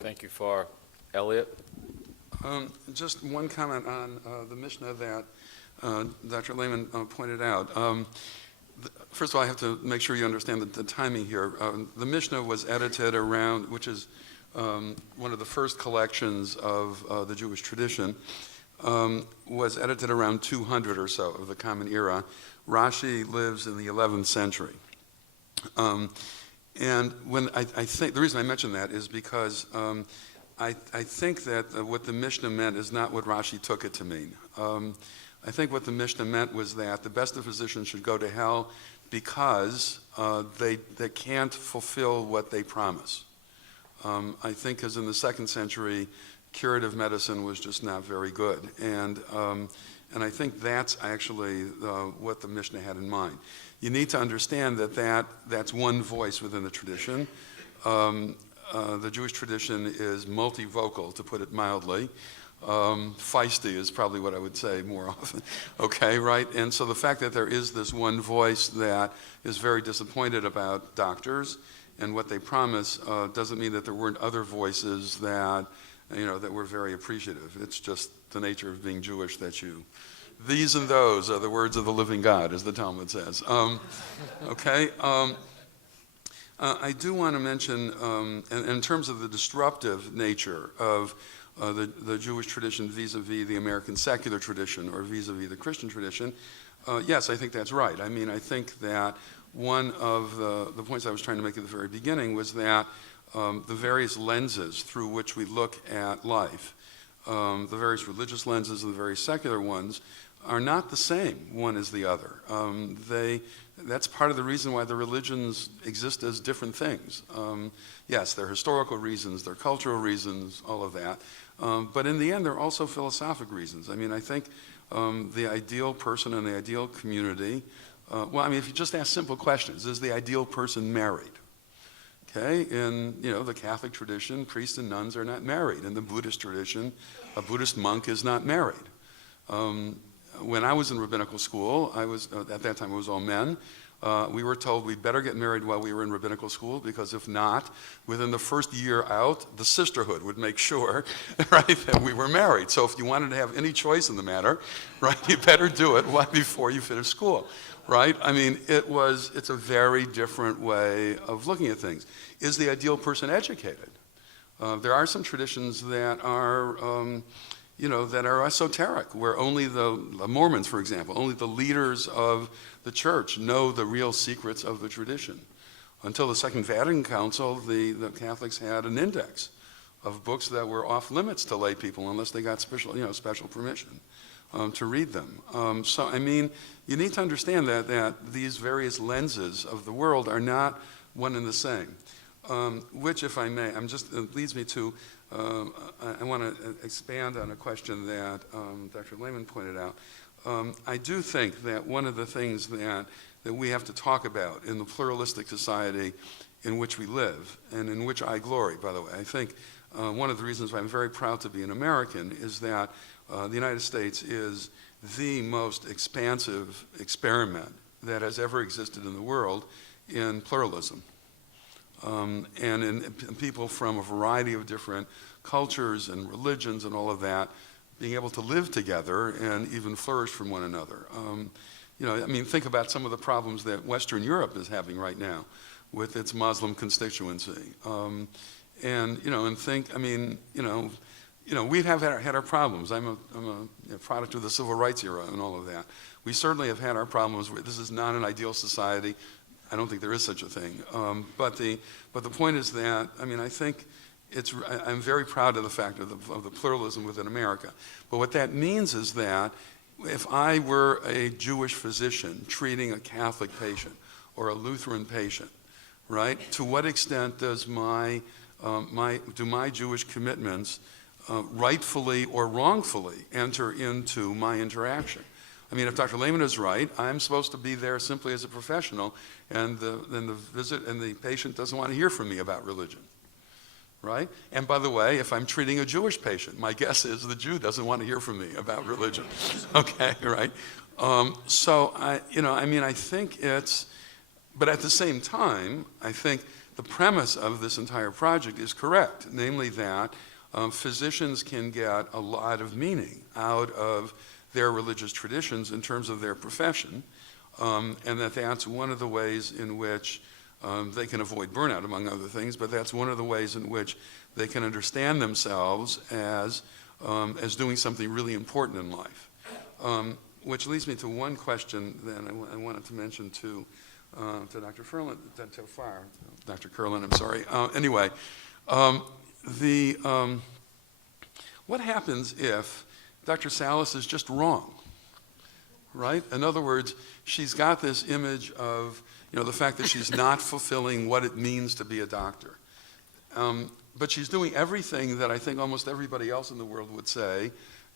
Thank you, Farr. Elliot? Just one comment on the Mishnah that Dr. Lehmann pointed out. First of all, I have to make sure you understand the timing here. The Mishnah was edited around, which is one of the first collections of the Jewish tradition, was edited around 200 or so of the Common Era. Rashi lives in the 11th century. And when I think, the reason I mention that is because I think that what the Mishnah meant is not what Rashi took it to mean. I think what the Mishnah meant was that the best of physicians should go to hell because they can't fulfill what they promise. I think because in the 2nd century, curative medicine was just not very good. And I think that's actually what the Mishnah had in mind. You need to understand that's one voice within the tradition. The Jewish tradition is multivocal, to put it mildly. Feisty is probably what I would say more often. Okay, right? And so the fact that there is this one voice that is very disappointed about doctors and what they promise doesn't mean that there weren't other voices that, that were very appreciative. It's just the nature of being Jewish that these and those are the words of the living God, as the Talmud says. Okay. I do want to mention, in terms of the disruptive nature of the Jewish tradition vis-a-vis the American secular tradition or vis-a-vis the Christian tradition, yes, I think that's right. I mean, I think that one of the points I was trying to make at the very beginning was that the various lenses through which we look at life, the various religious lenses and the various secular ones, are not the same one as the other. That's part of the reason why the religions exist as different things. Yes, there are historical reasons, there are cultural reasons, all of that. But in the end, there are also philosophic reasons. I mean, I think the ideal person and the ideal community, if you just ask simple questions, is the ideal person married? Okay, in the Catholic tradition, priests and nuns are not married. In the Buddhist tradition, a Buddhist monk is not married. When I was in rabbinical school, at that time it was all men. We were told we'd better get married while we were in rabbinical school, because if not, within the first year out, the sisterhood would make sure, right, that we were married. So if you wanted to have any choice in the matter, right, you better do it before you finish school, right? I mean, it's a very different way of looking at things. Is the ideal person educated? There are some traditions that are that are esoteric, where only the Mormons, for example, only the leaders of the church know the real secrets of the tradition. Until the Second Vatican Council, the Catholics had an index of books that were off limits to lay people unless they got special permission. to read them. So, I mean, you need to understand that these various lenses of the world are not one and the same, which, if I may, it leads me to, I want to expand on a question that Dr. Lehmann pointed out. I do think that one of the things that we have to talk about in the pluralistic society in which we live, and in which I glory, by the way, I think one of the reasons why I'm very proud to be an American is that the United States is the most expansive experiment that has ever existed in the world in pluralism. And in people from a variety of different cultures and religions and all of that being able to live together and even flourish from one another. You know, I mean, think about some of the problems that Western Europe is having right now with its Muslim constituency. And, you know, and think, I mean, you know, we have had our problems. I'm a product of the civil rights era and all of that. We certainly have had our problems. This is not an ideal society. I don't think there is such a thing. But the point is that, I mean, I think I'm very proud of the fact of the pluralism within America. But what that means is that if I were a Jewish physician treating a Catholic patient or a Lutheran patient, right, to what extent does my Jewish commitments rightfully or wrongfully enter into my interaction? I mean, if Dr. Lehmann is right, I'm supposed to be there simply as a professional, and then the patient doesn't want to hear from me about religion, right? And by the way, if I'm treating a Jewish patient, my guess is the Jew doesn't want to hear from me about religion, okay, right? So I think but at the same time, I think the premise of this entire project is correct, namely that physicians can get a lot of meaning out of their religious traditions in terms of their profession, and that's one of the ways in which they can avoid burnout, among other things, but that's one of the ways in which they can understand themselves as doing something really important in life. Which leads me to one question that I wanted to mention to Dr. Ferlin, Dr. Curlin, I'm sorry. Anyway, what happens if Dr. Salas is just wrong, right? In other words, she's got this image of, the fact that she's not fulfilling what it means to be a doctor. But she's doing everything that I think almost everybody else in the world would say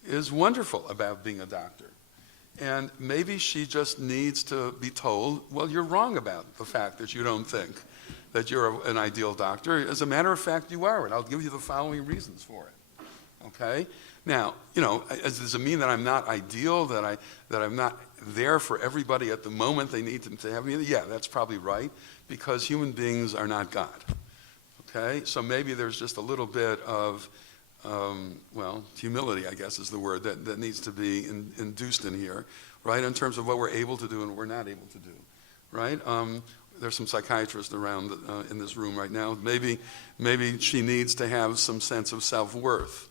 is wonderful about being a doctor. And maybe she just needs to be told, well, you're wrong about the fact that you don't think that you're an ideal doctor. As a matter of fact, you are, and I'll give you the following reasons for it, okay? Now, does it mean that I'm not ideal, that I'm not there for everybody at the moment they need to have me? Yeah, that's probably right, because human beings are not God, okay? So maybe there's just a little bit of, humility, I guess is the word, that needs to be induced in here, right, in terms of what we're able to do and what we're not able to do, right? There's some psychiatrists around in this room right now. Maybe she needs to have some sense of self-worth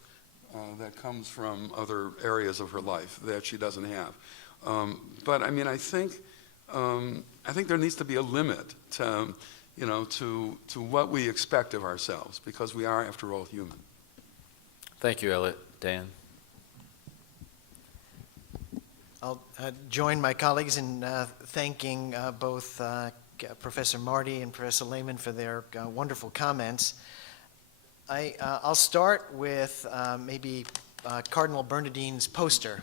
that comes from other areas of her life that she doesn't have. But I mean, I think there needs to be a limit to what we expect of ourselves, because we are, after all, human. Thank you, Elliot. Dan? I'll join my colleagues in thanking both Professor Marty and Professor Lehmann for their wonderful comments. I'll start with maybe Cardinal Bernardine's poster,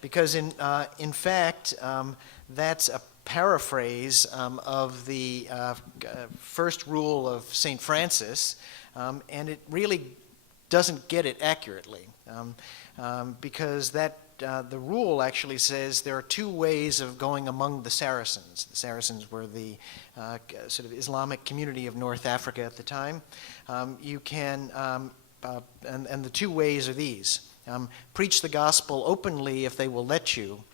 because in fact that's a paraphrase of the first rule of St. Francis, and it really doesn't get it accurately, because the rule actually says there are two ways of going among the Saracens. The Saracens were the sort of Islamic community of North Africa at the time. You can, and the two ways are these. Preach the gospel openly if they will let you,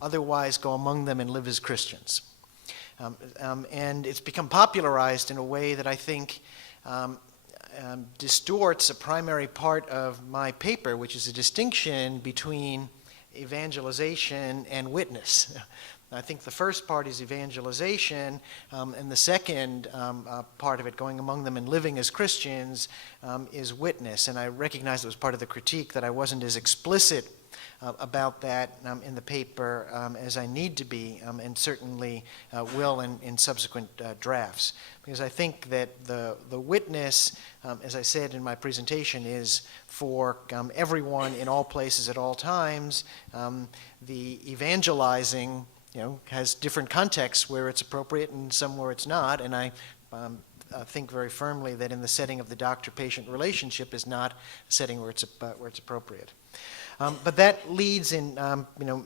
otherwise go among them and live as Christians. And it's become popularized in a way that I think distorts a primary part of my paper, which is a distinction between evangelization and witness. I think the first part is evangelization, and the second part of it, going among them and living as Christians, is witness. And I recognize it was part of the critique that I wasn't as explicit about that in the paper as I need to be, and certainly will in subsequent drafts. Because I think that the witness, as I said in my presentation, is for everyone in all places at all times. The evangelizing, has different contexts where it's appropriate and some where it's not, and I think very firmly that in the setting of the doctor-patient relationship is not a setting where it's appropriate. But that leads in,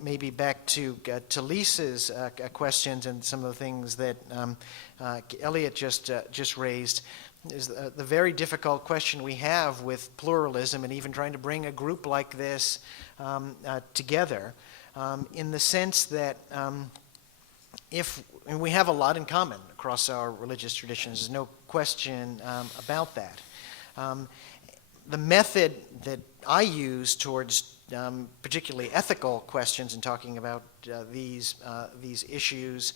maybe back to Lisa's questions and some of the things that Elliot just raised. Is the very difficult question we have with pluralism and even trying to bring a group like this together, in the sense that and we have a lot in common across our religious traditions, there's no question about that. The method that I use towards particularly ethical questions and talking about these issues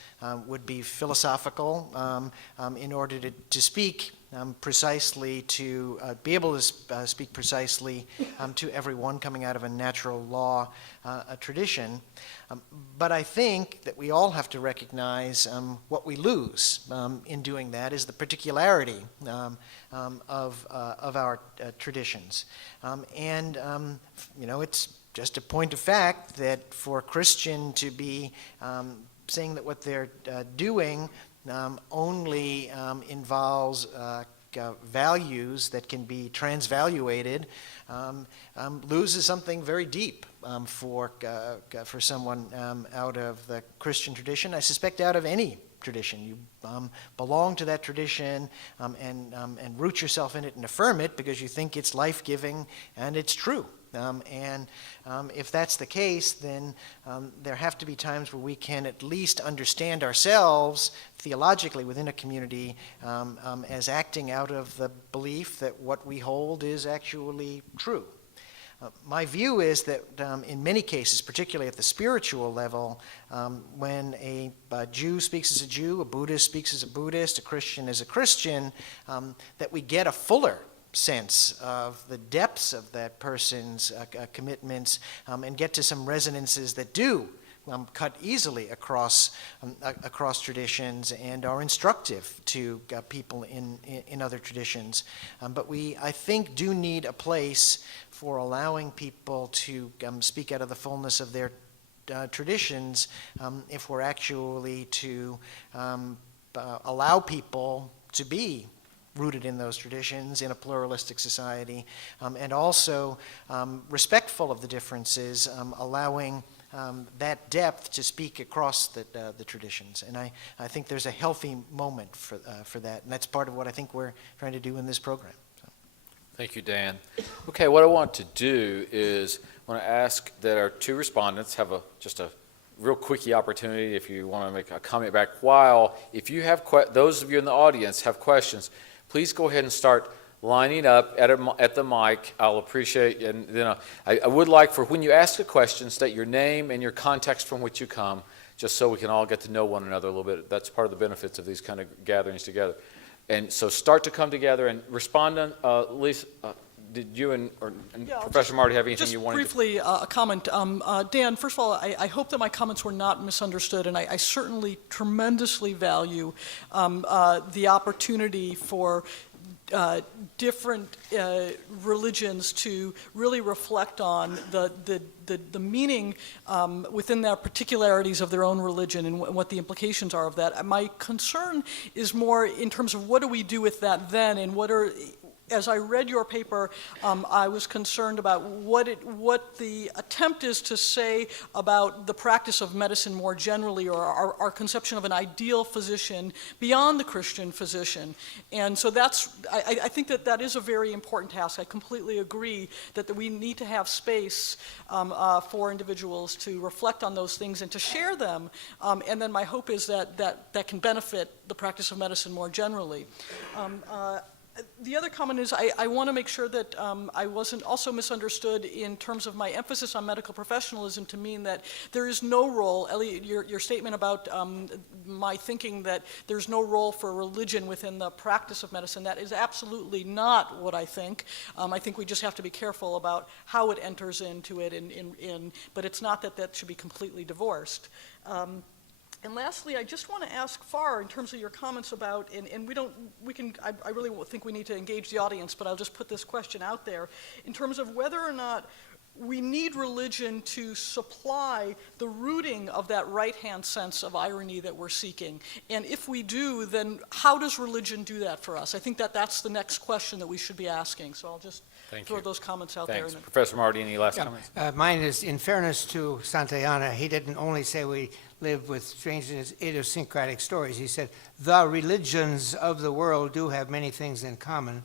would be philosophical in order to speak precisely, to be able to speak precisely to everyone coming out of a natural law tradition. But I think that we all have to recognize what we lose in doing that is the particularity of our traditions. It's just a point of fact that for a Christian to be saying that what they're doing only involves values that can be transvaluated loses something very deep for someone out of the Christian tradition. I suspect out of any tradition. You belong to that tradition and root yourself in it and affirm it because you think it's life-giving and it's true. If that's the case, then there have to be times where we can at least understand ourselves theologically within a community as acting out of the belief that what we hold is actually true. My view is that in many cases, particularly at the spiritual level, when a Jew speaks as a Jew, a Buddhist speaks as a Buddhist, a Christian as a Christian, that we get a fuller sense of the depths of that person's commitments and get to some resonances that do cut easily across traditions and are instructive to people in other traditions. But we, I think, do need a place for allowing people to speak out of the fullness of their traditions if we're actually to allow people to be rooted in those traditions in a pluralistic society, and also respectful of the differences, allowing that depth to speak across the traditions. And I think there's a healthy moment for that, and that's part of what I think we're trying to do in this program. So. Thank you, Dan. Okay, what I want to do is I want to ask that our two respondents have just a real quickie opportunity if you want to make a comment back. While, if you have those of you in the audience have questions, please go ahead and start lining up at the mic. I'll appreciate, and then I would like for when you ask a question, state your name and your context from which you come, just so we can all get to know one another a little bit. That's part of the benefits of these kind of gatherings together. And so start to come together and respondent. Lisa, did you and Professor Marty have anything you wanted to? Just briefly, a comment. Dan, first of all, I hope that my comments were not misunderstood, and I certainly tremendously value the opportunity for different religions to really reflect on the meaning within their particularities of their own religion and what the implications are of that. My concern is more in terms of what do we do with that then, and as I read your paper, I was concerned about what the attempt is to say about the practice of medicine more generally, or our conception of an ideal physician beyond the Christian physician. And so I think that is a very important task. I completely agree that we need to have space for individuals to reflect on those things and to share them. And then my hope is that can benefit the practice of medicine more generally. The other comment is I want to make sure that I wasn't also misunderstood in terms of my emphasis on medical professionalism to mean that there is no role, Elliot, your statement about my thinking that there's no role for religion within the practice of medicine, that is absolutely not what I think. I think we just have to be careful about how it enters into it, but it's not that that should be completely divorced. And lastly, I just want to ask Far, in terms of your comments about, I really think we need to engage the audience, but I'll just put this question out there, in terms of whether or not we need religion to supply the rooting of that right-hand sense of irony that we're seeking. And if we do, then how does religion do that for us? I think that that's the next question that we should be asking. So I'll just throw those comments out Thanks. there. Professor Marty, any last comments? Mine is, in fairness to Santayana, he didn't only say we live with strange and idiosyncratic stories. He said, the religions of the world do have many things in common,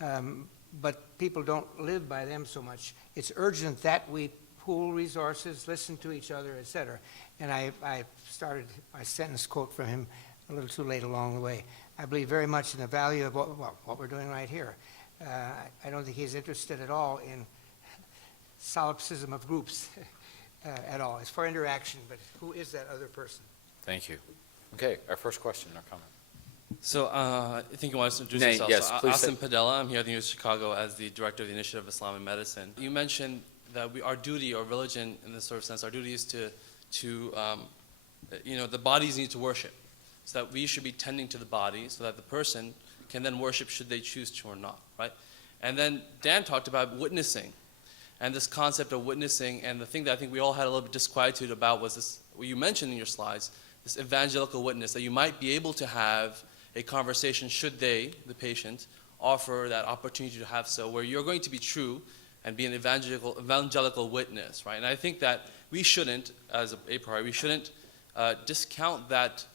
but people don't live by them so much. It's urgent that we pool resources, listen to each other, etc. And I started my sentence quote from him a little too late along the way. I believe very much in the value of what we're doing right here. I don't think he's interested at all in solipsism of groups at all. It's for interaction, but who is that other person? Thank you. Okay, our first question or comment. So I think you want to introduce Nay, yourself. yes, So, please Asim Padella, I'm here at the University of Chicago as the director of the Initiative of Islamic Medicine. You mentioned that our duty, or religion in this sort of sense, our duty is to the bodies need to worship. So that we should be tending to the body so that the person can then worship should they choose to or not, right? And then Dan talked about witnessing and this concept of witnessing, and the thing that I think we all had a little bit disquietude about was this, what you mentioned in your slides, this evangelical witness, that you might be able to have a conversation should they, the patient, offer that opportunity to have so, where you're going to be true and be an evangelical witness, right? And I think that we shouldn't, as a priori, we shouldn't discount that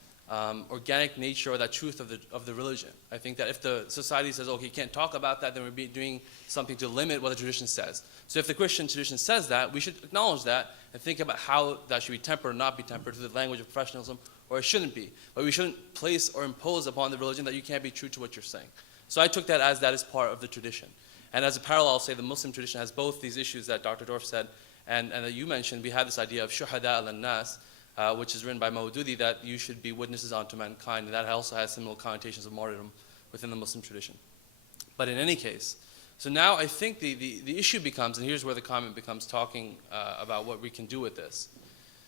organic nature or that truth of the religion. I think that if the society says, okay, you can't talk about that, then we're doing something to limit what the tradition says. So if the Christian tradition says that, we should acknowledge that and think about how that should be tempered or not be tempered to the language of professionalism, or it shouldn't be. But we shouldn't place or impose upon the religion that you can't be true to what you're saying. So I took that as part of the tradition. And as a parallel, I'll say the Muslim tradition has both these issues that Dr. Dorff said and that you mentioned. We have this idea of shuhada al-nas, which is written by Maududi, that you should be witnesses unto mankind, and that also has similar connotations of martyrdom within the Muslim tradition. But in any case, so now I think the issue becomes, and here's where the comment becomes talking about what we can do with this.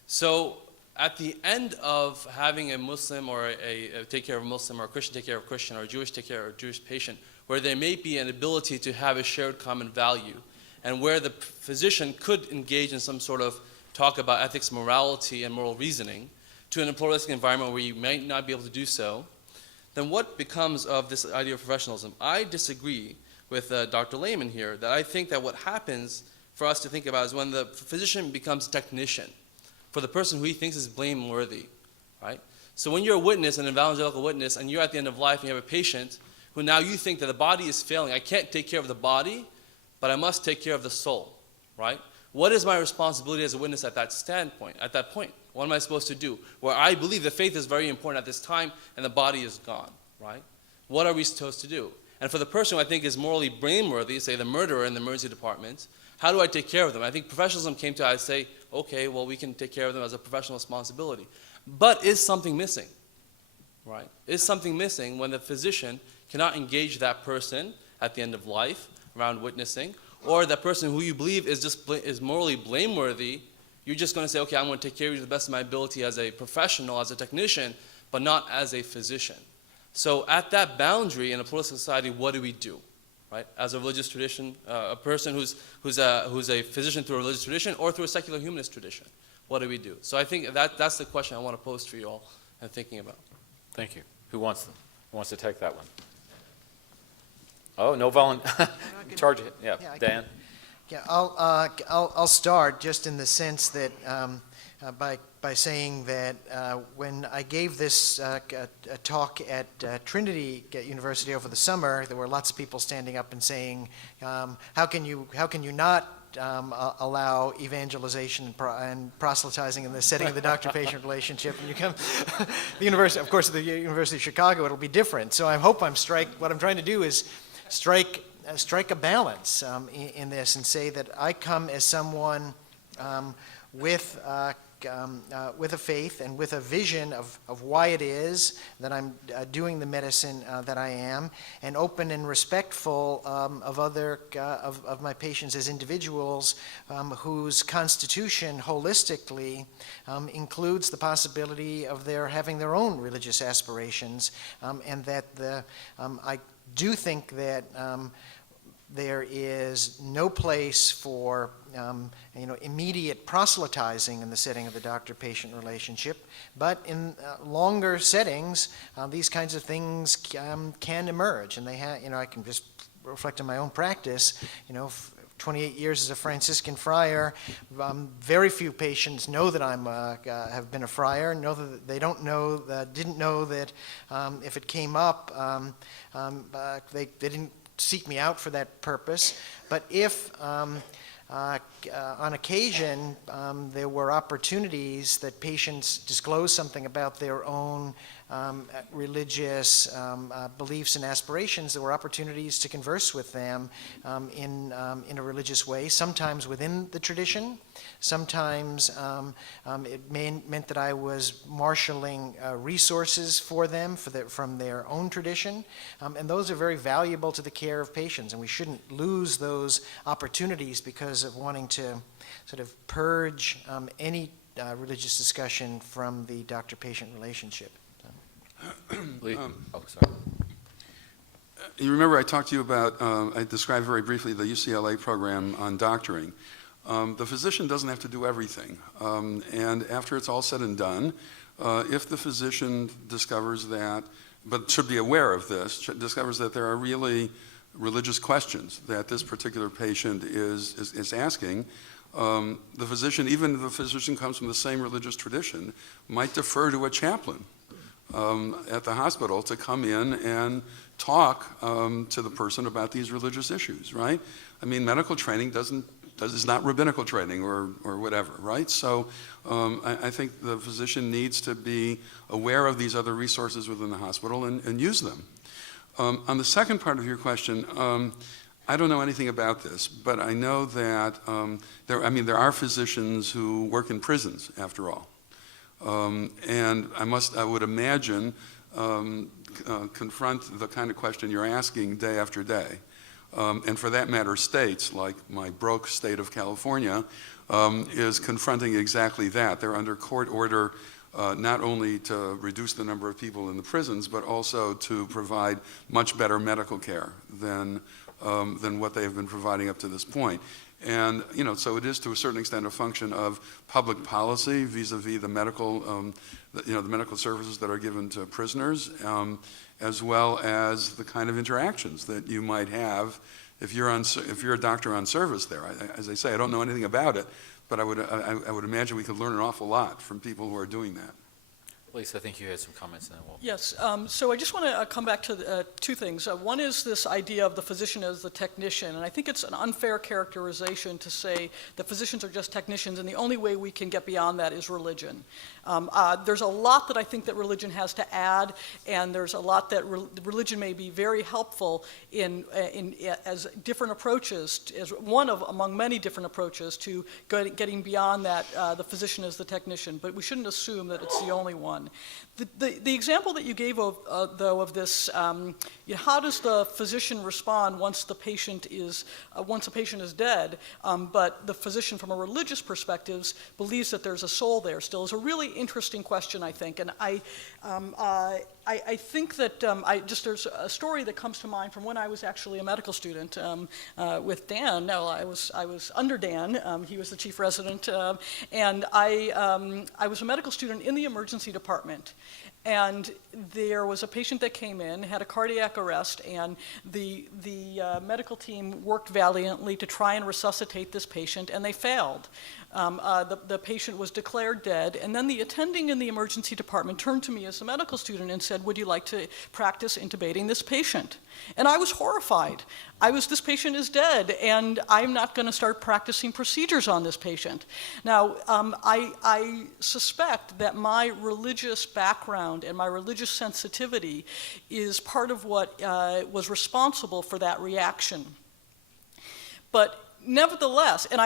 So at the end of having a Muslim or a take care of a Muslim, or a Christian take care of a Christian, or a Jewish take care of a Jewish patient, where there may be an ability to have a shared common value, and where the physician could engage in some sort of talk about ethics, morality, and moral reasoning, to an pluralistic environment where you might not be able to do so, then what becomes of this idea of professionalism? I disagree with Dr. Lehmann here, that I think that what happens for us to think about is when the physician becomes a technician for the person who he thinks is blameworthy, right? So when you're a witness, an evangelical witness, and you're at the end of life and you have a patient who now you think that the body is failing. I can't take care of the body, but I must take care of the soul, right? What is my responsibility as a witness at that standpoint, at that point? What am I supposed to do? Where I believe the faith is very important at this time and the body is gone, right? What are we supposed to do? And for the person who I think is morally blameworthy, say the murderer in the emergency department, how do I take care of them? I think professionalism came to, I say, okay, well, we can take care of them as a professional responsibility. But is something missing, right? Is something missing when the physician cannot engage that person at the end of life around witnessing, or that person who you believe is morally blameworthy, you're just going to say, okay, I'm going to take care of you to the best of my ability as a professional, as a technician, but not as a physician. So at that boundary in a pluralistic society, what do we do, right? As a religious tradition, a person who's a physician through a religious tradition or through a secular humanist tradition, what do we do? So I think that's the question I want to pose for you all and thinking about. Thank you. Who wants to take that one? Oh, no volunteer. Charge it. Yeah, Yeah, I Dan. Yeah, I'll start just in the sense that by by saying that when I gave this a talk at Trinity University over the summer, there were lots of people standing up and saying, how can you not allow evangelization and proselytizing in the setting of the doctor-patient relationship? And you come, the university, of course, the University of Chicago, it'll be different. So I hope what I'm trying to do is strike a balance in this and say that I come as someone with a faith and with a vision of why it is that I'm doing the medicine that I am, and open and respectful of my patients as individuals whose constitution holistically includes the possibility of their having their own religious aspirations, and that I do think that there is no place for immediate proselytizing in the setting of the doctor-patient relationship, but in longer settings, these kinds of things can emerge, and I can just reflect on my own practice. 28 years as a Franciscan friar, very few patients know that have been a friar. Know that they didn't know that if it came up, they didn't seek me out for that purpose. But if on occasion there were opportunities that patients disclosed something about their own religious beliefs and aspirations, there were opportunities to converse with them in a religious way, sometimes within the tradition. Sometimes it meant that I was marshaling resources for them from their own tradition, and those are very valuable to the care of patients, and we shouldn't lose those opportunities because of wanting to sort of purge any religious discussion from the doctor-patient relationship. Sorry. You remember I talked to you about, I described very briefly the UCLA program on doctoring. The physician doesn't have to do everything. And after it's all said and done, if the physician discovers that, but should be aware of this, discovers that there are really religious questions that this particular patient is asking, the physician, even if the physician comes from the same religious tradition, might defer to a chaplain at the hospital to come in and talk to the person about these religious issues, right? I mean, medical training is not rabbinical training or whatever, right? So I think the physician needs to be aware of these other resources within the hospital and use them. On the second part of your question, I don't know anything about this, but I know that there are physicians who work in prisons, after all. And I would imagine, confront the kind of question you're asking day after day. And for that matter, states like my broke state of California is confronting exactly that. They're under court order not only to reduce the number of people in the prisons, but also to provide much better medical care than what they have been providing up to this point. And so it is to a certain extent a function of public policy vis-a-vis the medical, the medical services that are given to prisoners, as well as the kind of interactions that you might have if you're a doctor on service there. As I say, I don't know anything about it, but I would imagine we could learn an awful lot from people who are doing that. Lisa, I think you had some comments, and then we'll... Yes, so I just want to come back to two things. One is this idea of the physician as the technician, and I think it's an unfair characterization to say that physicians are just technicians, and the only way we can get beyond that is religion. There's a lot that I think that religion has to add, and there's a lot that religion may be very helpful in as different approaches, as one of among many different approaches to getting beyond that, the physician as the technician, but we shouldn't assume that it's the only one. The example that you gave of this, how does the physician respond once a patient is dead, but the physician from a religious perspective believes that there's a soul there still, is a really interesting question, I think. And I think that there's a story that comes to mind from when I was actually a medical student with Dan. No, I was under Dan. He was the chief resident, and I was a medical student in the emergency department. And there was a patient that came in, had a cardiac arrest, and the medical team worked valiantly to try and resuscitate this patient, and they failed. The patient was declared dead, and then the attending in the emergency department turned to me as a medical student and said, "Would you like to practice intubating this patient?" And I was horrified. This patient is dead, and I'm not going to start practicing procedures on this patient. Now, I suspect that my religious background and my religious sensitivity is part of what was responsible for that reaction. But nevertheless, and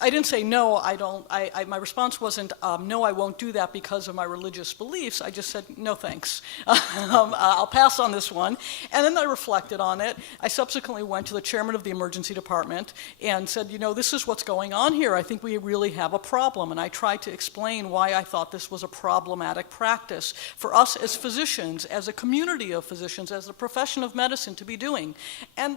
I didn't say no, I don't, my response wasn't no, I won't do that because of my religious beliefs. I just said no thanks. I'll pass on this one. And then I reflected on it. I subsequently went to the chairman of the emergency department and said, this is what's going on here. I think we really have a problem. And I tried to explain why I thought this was a problematic practice for us as physicians, as a community of physicians, as a profession of medicine to be doing. And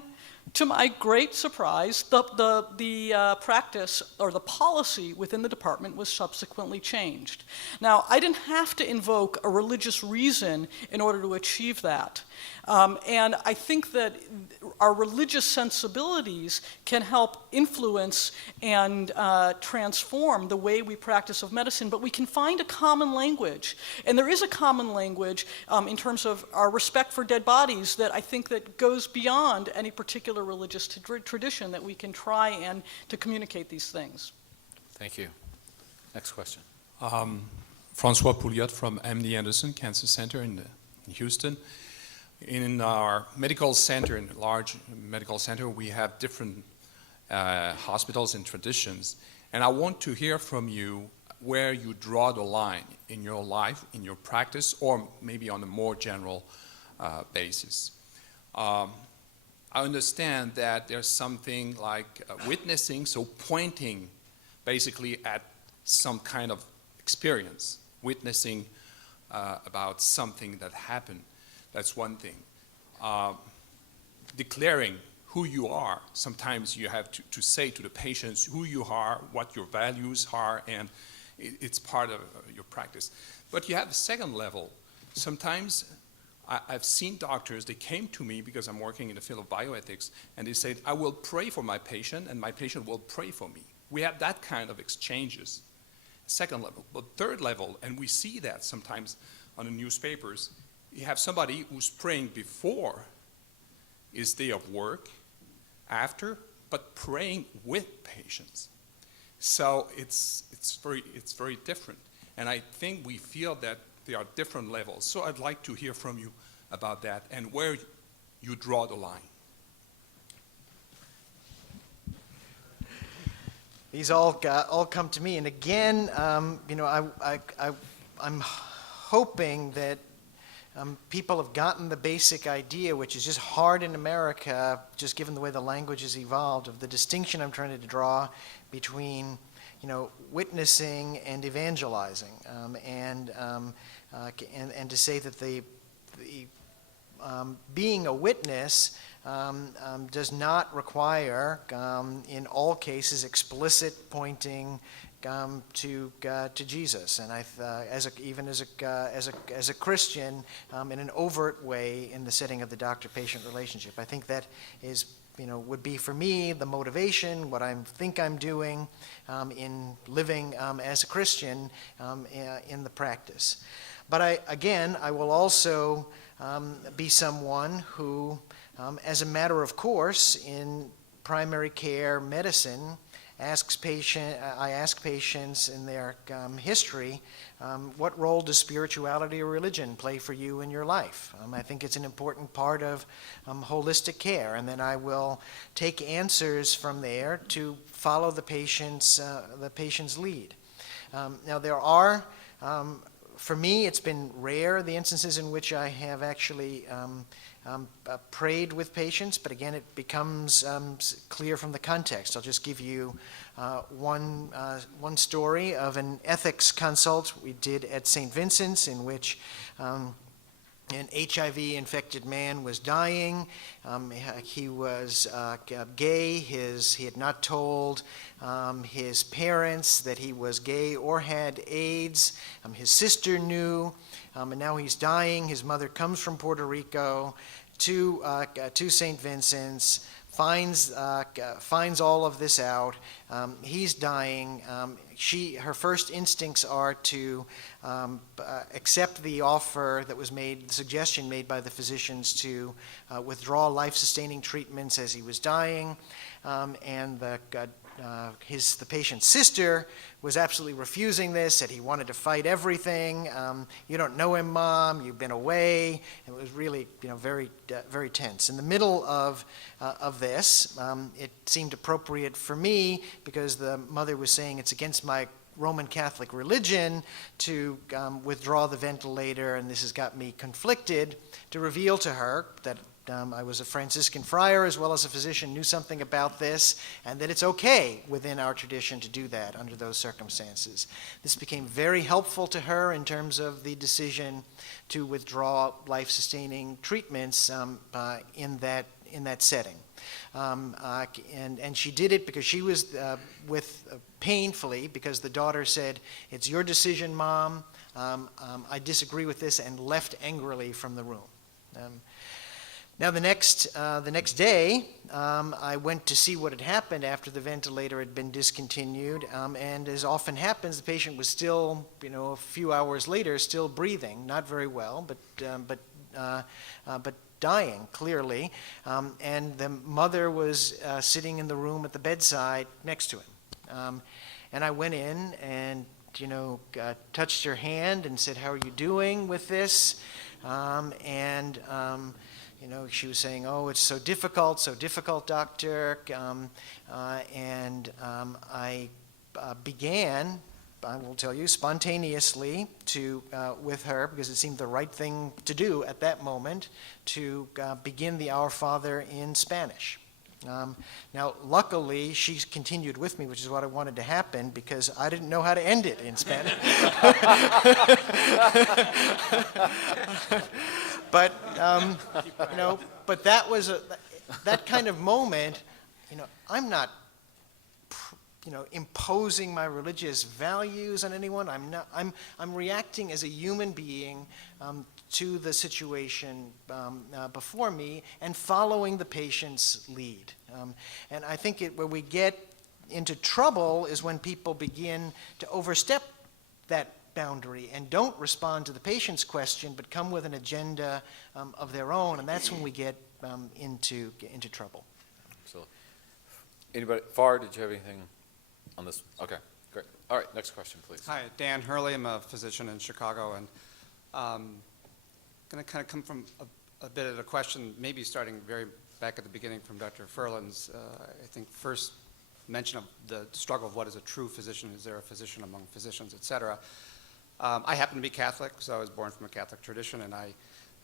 to my great surprise, the practice or the policy within the department was subsequently changed. Now, I didn't have to invoke a religious reason in order to achieve that. And I think that our religious sensibilities can help influence and transform the way we practice of medicine, but we can find a common language. And there is a common language in terms of our respect for dead bodies that I think that goes beyond any particular religious tradition, that we can try and to communicate these things. Thank you. Next question. Francois Pouliot from MD Anderson Cancer Center in Houston. In our medical center, in a large medical center, we have different hospitals and traditions. And I want to hear from you where you draw the line in your life, in your practice, or maybe on a more general basis. I understand that there's something like witnessing, so pointing basically at some kind of experience, witnessing about something that happened. That's one thing. Declaring who you are, sometimes you have to say to the patients who you are, what your values are, and it's part of your practice. But you have a second level. Sometimes I've seen doctors, they came to me because I'm working in the field of bioethics, and they said, I will pray for my patient, and my patient will pray for me. We have that kind of exchanges. Second level. But third level, and we see that sometimes on the newspapers, you have somebody who's praying before his day of work, after, but praying with patients. So it's very different. And I think we feel that there are different levels. So I'd like to hear from you about that and where you draw the line. These all come to me, and again, I'm hoping that people have gotten the basic idea, which is just hard in America, just given the way the language has evolved, of the distinction I'm trying to draw between, witnessing and evangelizing, and to say that the being a witness does not require, in all cases, explicit pointing to Jesus, and even as a Christian, in an overt way in the setting of the doctor-patient relationship. I think that is, would be for me the motivation, what I think I'm doing in living as a Christian in the practice. But I will also be someone who, as a matter of course, in primary care medicine, I ask patients in their history, what role does spirituality or religion play for you in your life? I think it's an important part of holistic care, and then I will take answers from there to follow the patient's lead. Now there are, for me, it's been rare, the instances in which I have actually prayed with patients, but again, it becomes clear from the context. I'll just give you one story of an ethics consult we did at St. Vincent's, in which An HIV-infected man was dying. He was gay. He had not told his parents that he was gay or had AIDS. His sister knew, and now he's dying. His mother comes from Puerto Rico to St. Vincent's, finds all of this out. He's dying. Her first instincts are to accept the offer that was made, the suggestion made by the physicians to withdraw life-sustaining treatments as he was dying, and the patient's sister was absolutely refusing this, said he wanted to fight everything. You don't know him, Mom. You've been away. It was really, very tense. In the middle of this, it seemed appropriate for me, because the mother was saying it's against my Roman Catholic religion to withdraw the ventilator, and this has got me conflicted, to reveal to her that I was a Franciscan friar as well as a physician, knew something about this, and that it's okay within our tradition to do that under those circumstances. This became very helpful to her in terms of the decision to withdraw life-sustaining treatments in that setting. And she did it because she was painfully, because the daughter said, "It's your decision, Mom. I disagree with this," and left angrily from the room. Now the next day, I went to see what had happened after the ventilator had been discontinued, and as often happens, the patient was still, a few hours later, still breathing, not very well, but dying clearly, and the mother was sitting in the room at the bedside next to him, and I went in and touched her hand and said, "How are you doing with this?" She was saying, "Oh, it's so difficult, doctor." I began, I will tell you, spontaneously with her, because it seemed the right thing to do at that moment, to begin the Our Father in Spanish. Now, luckily, she continued with me, which is what I wanted to happen, because I didn't know how to end it in Spanish. But but that was that kind of moment. I'm not, imposing my religious values on anyone. I'm reacting as a human being to the situation before me and following the patient's lead. And I think where we get into trouble is when people begin to overstep that boundary and don't respond to the patient's question, but come with an agenda of their own, and that's when we get into trouble. So, anybody, Far, did you have anything on this? Okay, great. All right, next question, please. Hi, Dan Hurley. I'm a physician in Chicago, and going to kind of come from a bit of a question, maybe starting very back at the beginning from Dr. Furlan's, I think, first mention of the struggle of what is a true physician. Is there a physician among physicians, et cetera? I happen to be Catholic, so I was born from a Catholic tradition, and I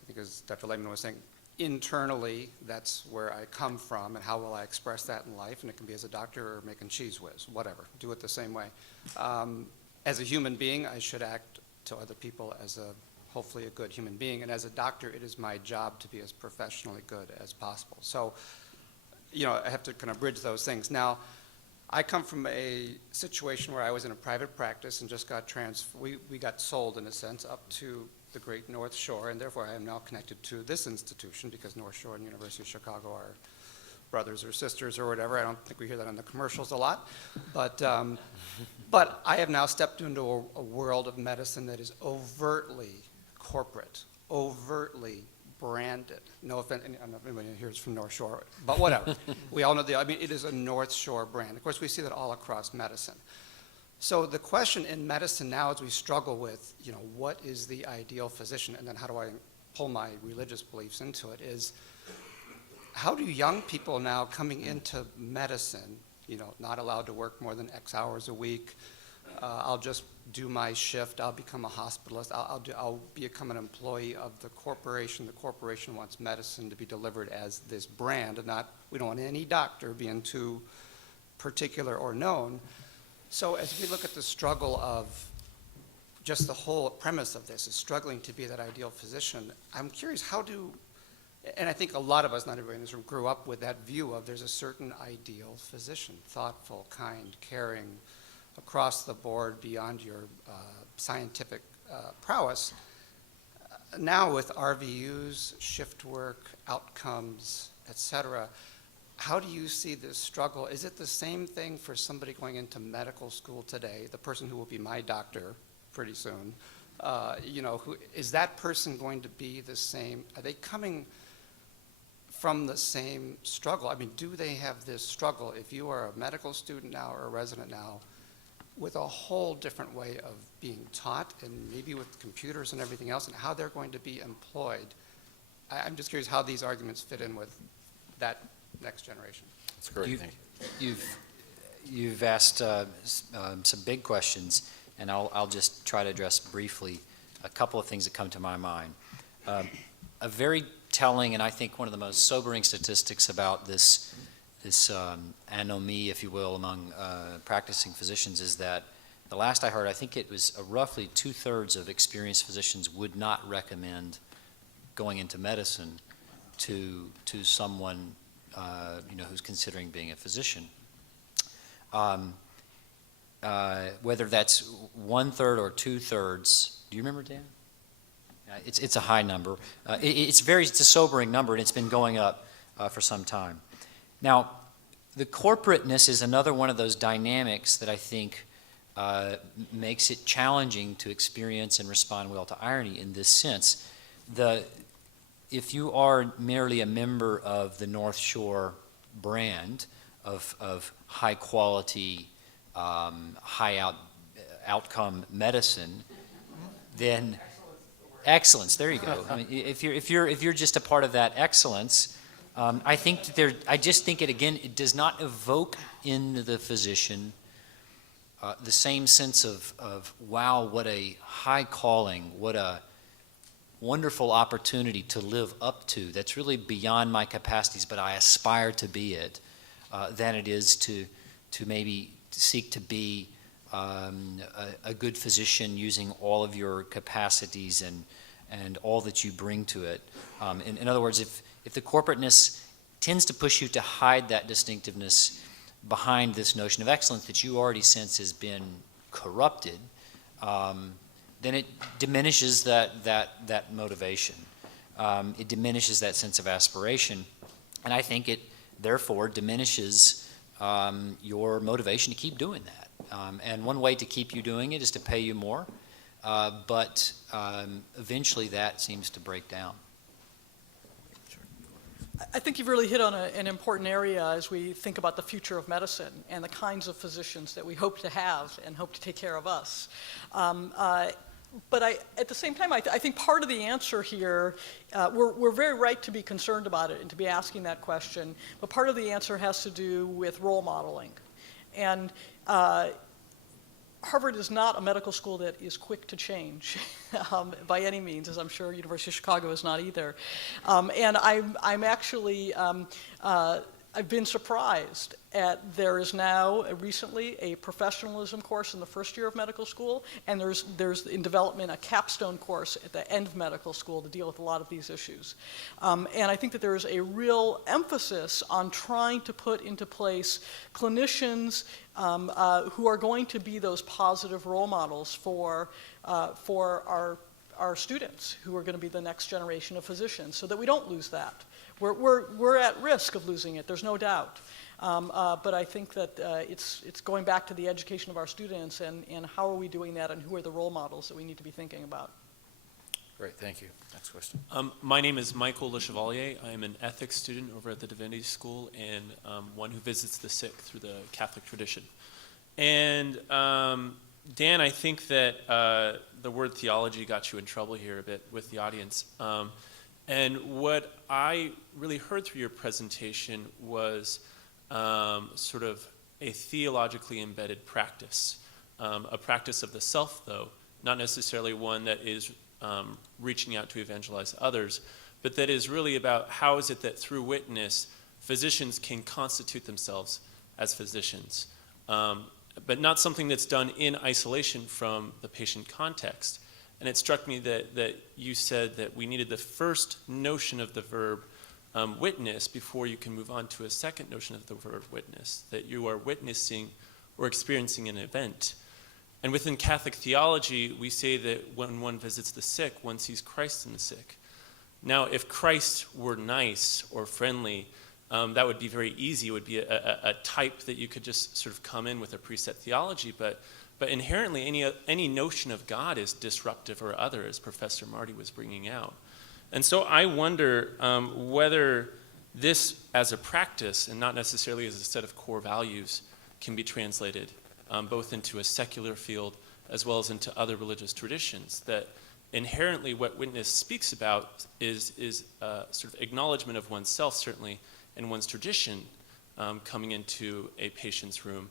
think, as Dr. Lehmann was saying, internally, that's where I come from, and how will I express that in life? And it can be as a doctor or making cheese whiz, whatever. Do it the same way. As a human being, I should act to other people as hopefully a good human being, and as a doctor, it is my job to be as professionally good as possible. So, I have to kind of bridge those things. Now, I come from a situation where I was in a private practice and just got we got sold, in a sense, up to the great North Shore, and therefore I am now connected to this institution, because North Shore and University of Chicago are brothers or sisters or whatever. I don't think we hear that on the commercials a lot. But I have now stepped into a world of medicine that is overtly corporate, overtly branded. No offense, I don't know if anybody here is from North Shore, but whatever. We all know it is a North Shore brand. Of course, we see that all across medicine. So the question in medicine now, as we struggle with, what is the ideal physician, and then how do I pull my religious beliefs into it, is how do young people now coming into medicine, not allowed to work more than X hours a week, I'll just do my shift, I'll become a hospitalist, I'll become an employee of the corporation. The corporation wants medicine to be delivered as this brand, and we don't want any doctor being too particular or known. So as we look at the struggle of just the whole premise of this is struggling to be that ideal physician. I'm curious, and I think a lot of us, not everybody in this room, grew up with that view of there's a certain ideal physician, thoughtful, kind, caring, across the board, beyond your scientific prowess. Now with RVUs, shift work, outcomes, et cetera, how do you see this struggle? Is it the same thing for somebody going into medical school today, the person who will be my doctor pretty soon? Is that person going to be the same? Are they coming from the same struggle? I mean, do they have this struggle if you are a medical student now or a resident now with a whole different way of being taught and maybe with computers and everything else and how they're going to be employed? I'm just curious how these arguments fit in with that next generation. That's great. Thank you. You've asked some big questions, and I'll just try to address briefly a couple of things that come to my mind. A very telling, and I think one of the most sobering statistics about this anomie, if you will, among practicing physicians is that the last I heard, I think it was roughly 2/3 of experienced physicians would not recommend going into medicine to someone who's considering being a physician. Whether that's 1/3 or 2/3, do you remember, Dan? It's a high number. It's a sobering number, and it's been going up for some time. Now, the corporateness is another one of those dynamics that I think makes it challenging to experience and respond well to irony in this sense. If you are merely a member of the North Shore brand of high quality, high outcome medicine, then excellence. There you go. I mean, if you're just a part of that excellence, I just think it does not evoke in the physician the same sense of wow, what a high calling, what a wonderful opportunity to live up to. That's really beyond my capacities, but I aspire to be it. Than it is to maybe seek to be a good physician using all of your capacities and all that you bring to it. In other words, if the corporateness tends to push you to hide that distinctiveness behind this notion of excellence that you already sense has been corrupted, then it diminishes that motivation. It diminishes that sense of aspiration, and I think it therefore diminishes your motivation to keep doing that. And one way to keep you doing it is to pay you more, but eventually that seems to break down. I think you've really hit on an important area as we think about the future of medicine and the kinds of physicians that we hope to have and hope to take care of us. But at the same time, I think part of the answer here, we're very right to be concerned about it and to be asking that question, but part of the answer has to do with role modeling. And Harvard is not a medical school that is quick to change by any means, as I'm sure University of Chicago is not either. And I'm actually, I've been surprised at there is now recently a professionalism course in the first year of medical school, and there's in development a capstone course at the end of medical school to deal with a lot of these issues. And I think that there is a real emphasis on trying to put into place clinicians who are going to be those positive role models for our students who are going to be the next generation of physicians, so that we don't lose that. We're at risk of losing it, there's no doubt. But I think that it's going back to the education of our students and how are we doing that and who are the role models that we need to be thinking about. Great, thank you. Next question. My name is Michael Le Chevalier. I am an ethics student over at the Divinity School and one who visits the sick through the Catholic tradition. And Dan, I think that the word theology got you in trouble here a bit with the audience. And what I really heard through your presentation was sort of a theologically embedded practice, a practice of the self, though, not necessarily one that is reaching out to evangelize others, but that is really about how is it that through witness, physicians can constitute themselves as physicians. but not something that's done in isolation from the patient context. And it struck me that you said that we needed the first notion of the verb witness before you can move on to a second notion of the verb witness, that you are witnessing or experiencing an event. And within Catholic theology, we say that when one visits the sick, one sees Christ in the sick. Now, if Christ were nice or friendly, that would be very easy. It would be a type that you could just sort of come in with a preset theology, but inherently any notion of God is disruptive or other, as Professor Marty was bringing out. And so I wonder whether this as a practice and not necessarily as a set of core values can be translated both into a secular field as well as into other religious traditions, that inherently what witness speaks about is sort of acknowledgement of oneself, certainly, and one's tradition coming into a patient's room,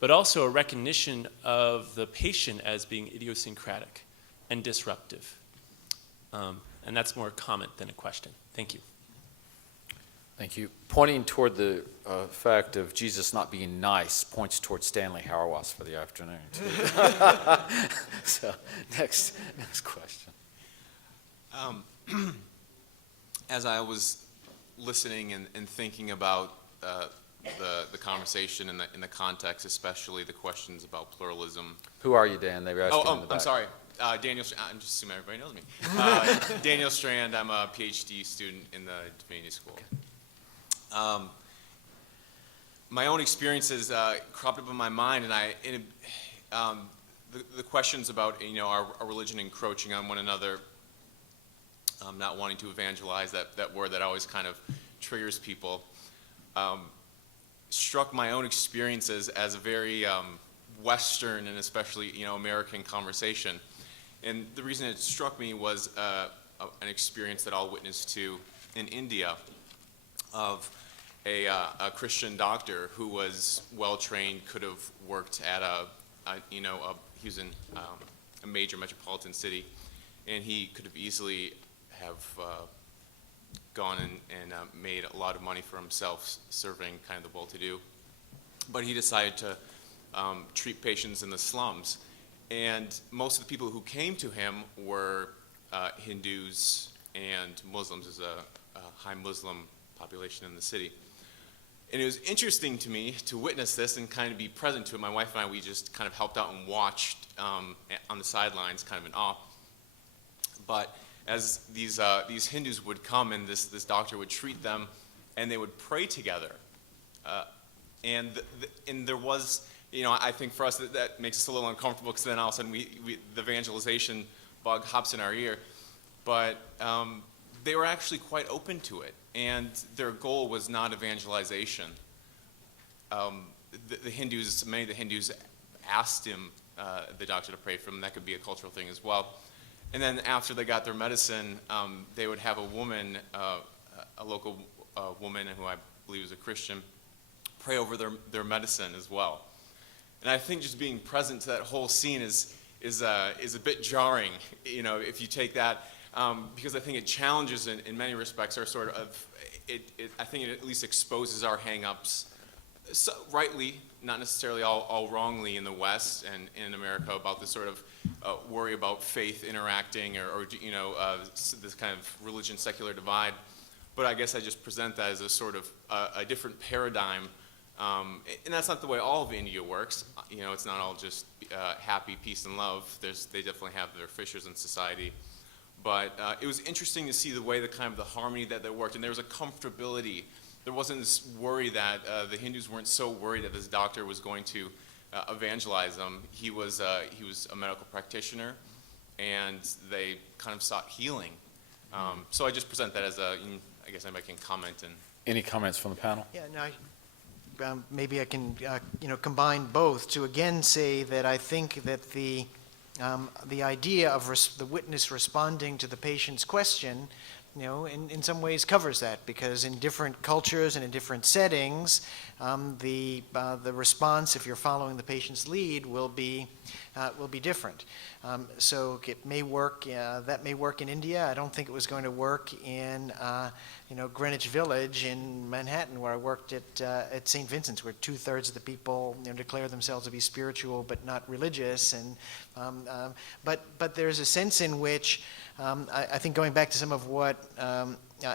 but also a recognition of the patient as being idiosyncratic and disruptive. And that's more a comment than a question. Thank you. Thank you. Pointing toward the fact of Jesus not being nice points toward Stanley Hauerwas for the afternoon, too. So, next question. As I was listening and thinking about the conversation in the context, especially the questions about pluralism. Who are you, Dan? They were asking in the back. I'm sorry. Daniel, I'm just assuming everybody knows me. Daniel Strand, I'm a PhD student in the Divinity School. My own experiences cropped up in my mind, and the questions about our religion encroaching on one another, not wanting to evangelize, that word that always kind of triggers people, struck my own experiences as a very Western and especially American conversation. And the reason it struck me was an experience that I'll witness to in India of a Christian doctor who was well-trained, could have worked at he was in a major metropolitan city, and he could have easily have gone and made a lot of money for himself serving kind of the well-to-do. But he decided to treat patients in the slums. And most of the people who came to him were Hindus and Muslims. There's a high Muslim population in the city. And it was interesting to me to witness this and kind of be present to it. My wife and I, we just kind of helped out and watched on the sidelines, kind of in awe. But as these Hindus would come and this doctor would treat them, and they would pray together. And there was, I think for us that makes us a little uncomfortable, because then all of a sudden the evangelization bug hops in our ear. But they were actually quite open to it, and their goal was not evangelization. The Hindus, many of the Hindus asked the doctor to pray for them. That could be a cultural thing as well. And then after they got their medicine, they would have a woman, a local woman who I believe was a Christian, pray over their medicine as well. And I think just being present to that whole scene is a bit jarring, if you take that, because I think it challenges in many respects our sort of, I think it at least exposes our hang-ups, so, rightly, not necessarily all wrongly in the West and in America, about this sort of worry about faith interacting or this kind of religion-secular divide. But I guess I just present that as a sort of a different paradigm. And that's not the way all of India works. It's not all just happy, peace, and love. They definitely have their fissures in society. But it was interesting to see the way the harmony that they worked, and there was a comfortability. There wasn't this worry that the Hindus weren't so worried that this doctor was going to evangelize them. He was a medical practitioner, and they kind of sought healing. So I just present that as I guess anybody can comment. And Any comments from the panel? Yeah, no, maybe I can combine both to again say that I think that the idea of the witness responding to the patient's question in some ways covers that, because in different cultures and in different settings, the response, if you're following the patient's lead, will be different. So it may work. That may work in India. I don't think it was going to work in Greenwich Village in Manhattan, where I worked at St. Vincent's, where 2/3 of the people declare themselves to be spiritual but not religious. And but there's a sense in which I think, going back to some of what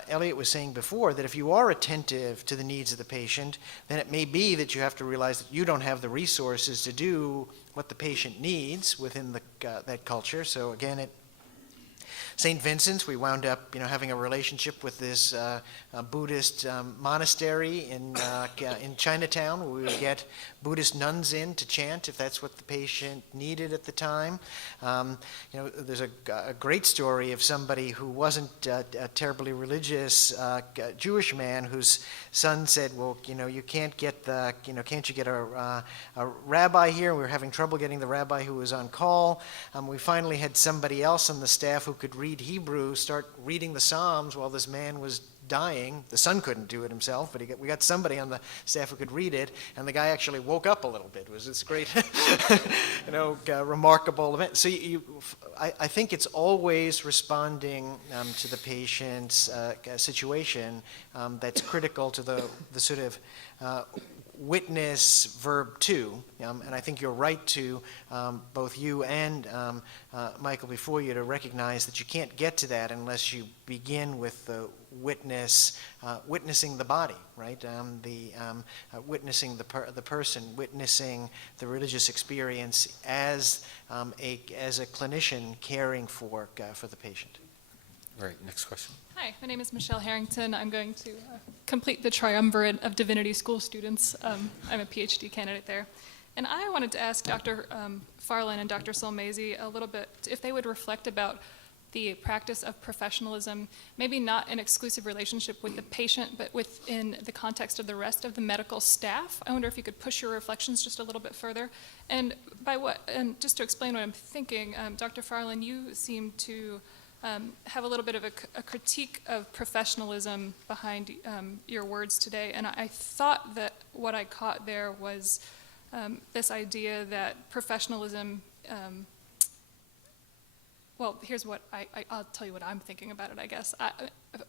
Elliot was saying before, that if you are attentive to the needs of the patient, then it may be that you have to realize that you don't have the resources to do what the patient needs within that culture. So again, at St. Vincent's, we wound up, having a relationship with this Buddhist monastery in Chinatown, where we would get Buddhist nuns in to chant if that's what the patient needed at the time. There's a great story of somebody who wasn't a terribly religious Jewish man whose son said, "Well, you can't get can't you get a rabbi here?" We were having trouble getting the rabbi who was on call. We finally had somebody else on the staff who could read Hebrew start reading the Psalms while this man was dying. The son couldn't do it himself, but we got somebody on the staff who could read it, and the guy actually woke up a little bit. It was this great, remarkable event. So I think it's always responding to the patient's situation that's critical to the sort of witness verb two, and I think you're right to, both you and Michael before you, to recognize that you can't get to that unless you begin with the witnessing the body, right? Witnessing the person, witnessing the religious experience as a clinician caring for the patient. All right, next question. Hi, my name is Michelle Harrington. I'm going to complete the triumvirate of divinity school students. I'm a PhD candidate there. And I wanted to ask Dr. Farland and Dr. Solmesi a little bit if they would reflect about the practice of professionalism, maybe not an exclusive relationship with the patient, but within the context of the rest of the medical staff. I wonder if you could push your reflections just a little bit further. And just to explain what I'm thinking, Dr. Farland, you seem to have a little bit of a critique of professionalism behind your words today, and I thought that what I caught there was this idea that professionalism, well, here's what I'll tell you what I'm thinking about it, I guess.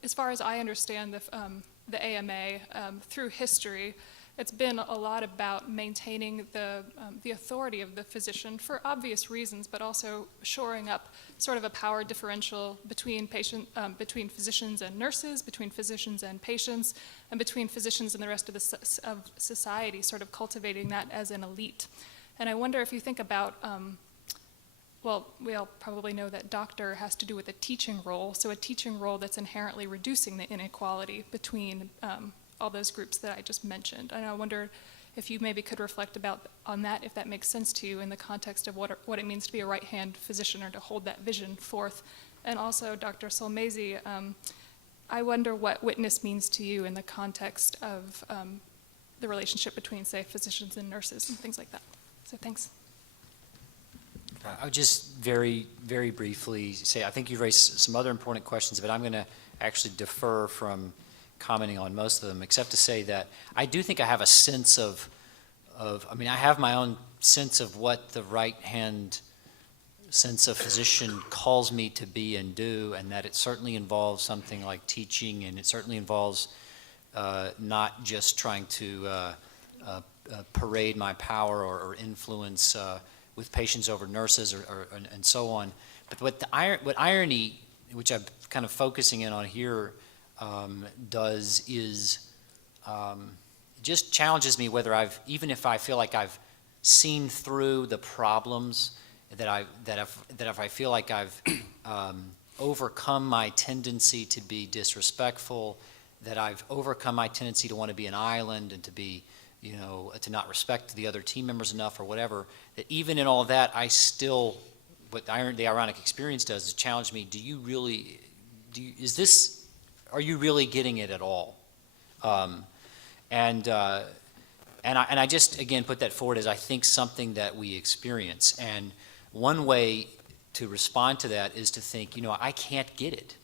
As far as I understand the AMA, through history, it's been a lot about maintaining the authority of the physician for obvious reasons, but also shoring up sort of a power differential between physicians and nurses, between physicians and patients, and between physicians and the rest of society, sort of cultivating that as an elite. And I wonder if you think about, well, we all probably know that doctor has to do with a teaching role, so a teaching role that's inherently reducing the inequality between all those groups that I just mentioned. And I wonder if you maybe could reflect on that, if that makes sense to you in the context of what it means to be a right-hand physician or to hold that vision forth. And also, Dr. Solmesi, I wonder what witness means to you in the context of the relationship between, say, physicians and nurses and things like that. So thanks. I would just very, very briefly say, I think you've raised some other important questions, but I'm going to actually defer from commenting on most of them, except to say that I do think I have a sense I have my own sense of what the right-hand sense of physician calls me to be and do, and that it certainly involves something like teaching, and it certainly involves not just trying to parade my power or influence with patients over nurses and so on. But what irony, which I'm kind of focusing in on here, does is just challenges me whether even if I feel like I've seen through the problems, that if I feel like I've overcome my tendency to be disrespectful, that I've overcome my tendency to want to be an island and to be, to not respect the other team members enough or whatever, that even in all that, I still, what the ironic experience does is challenge me, are you really getting it at all? And I just, again, put that forward as I think something that we experience. And one way to respond to that is to think, I can't get it.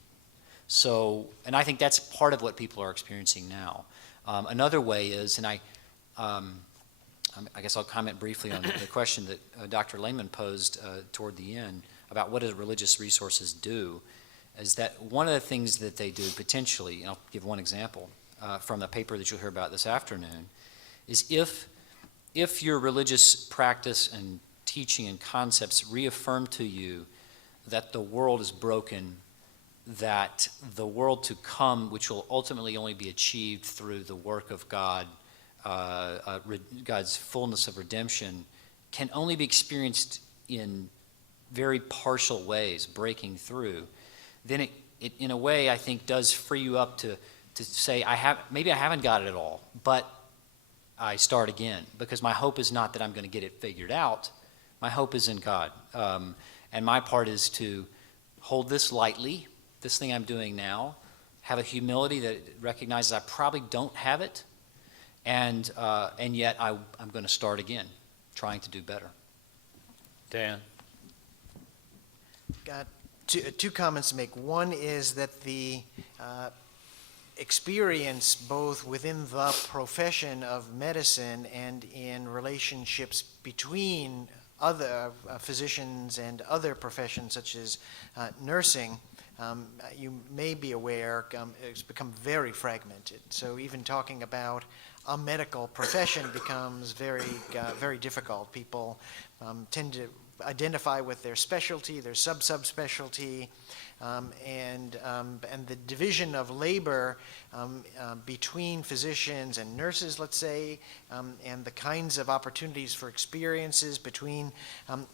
So, and I think that's part of what people are experiencing now. Another way is, and I guess I'll comment briefly on the question that Dr. Lehmann posed toward the end about what do religious resources do, is that one of the things that they do potentially, and I'll give one example from a paper that you'll hear about this afternoon, is if your religious practice and teaching and concepts reaffirm to you that the world is broken, that the world to come, which will ultimately only be achieved through the work of God, God's fullness of redemption, can only be experienced in very partial ways, breaking through, then it in a way, I think, does free you up to say, maybe I haven't got it at all, but I start again, because my hope is not that I'm going to get it figured out. My hope is in God. And my part is to hold this lightly, this thing I'm doing now, have a humility that recognizes I probably don't have it, and yet I'm going to start again, trying to do better. Dan? Got two comments to make. One is that the experience both within the profession of medicine and in relationships between other physicians and other professions such as nursing, you may be aware, it's become very fragmented. So even talking about a medical profession becomes very difficult. People tend to identify with their specialty, their subspecialty, and the division of labor between physicians and nurses, let's say, and the kinds of opportunities for experiences between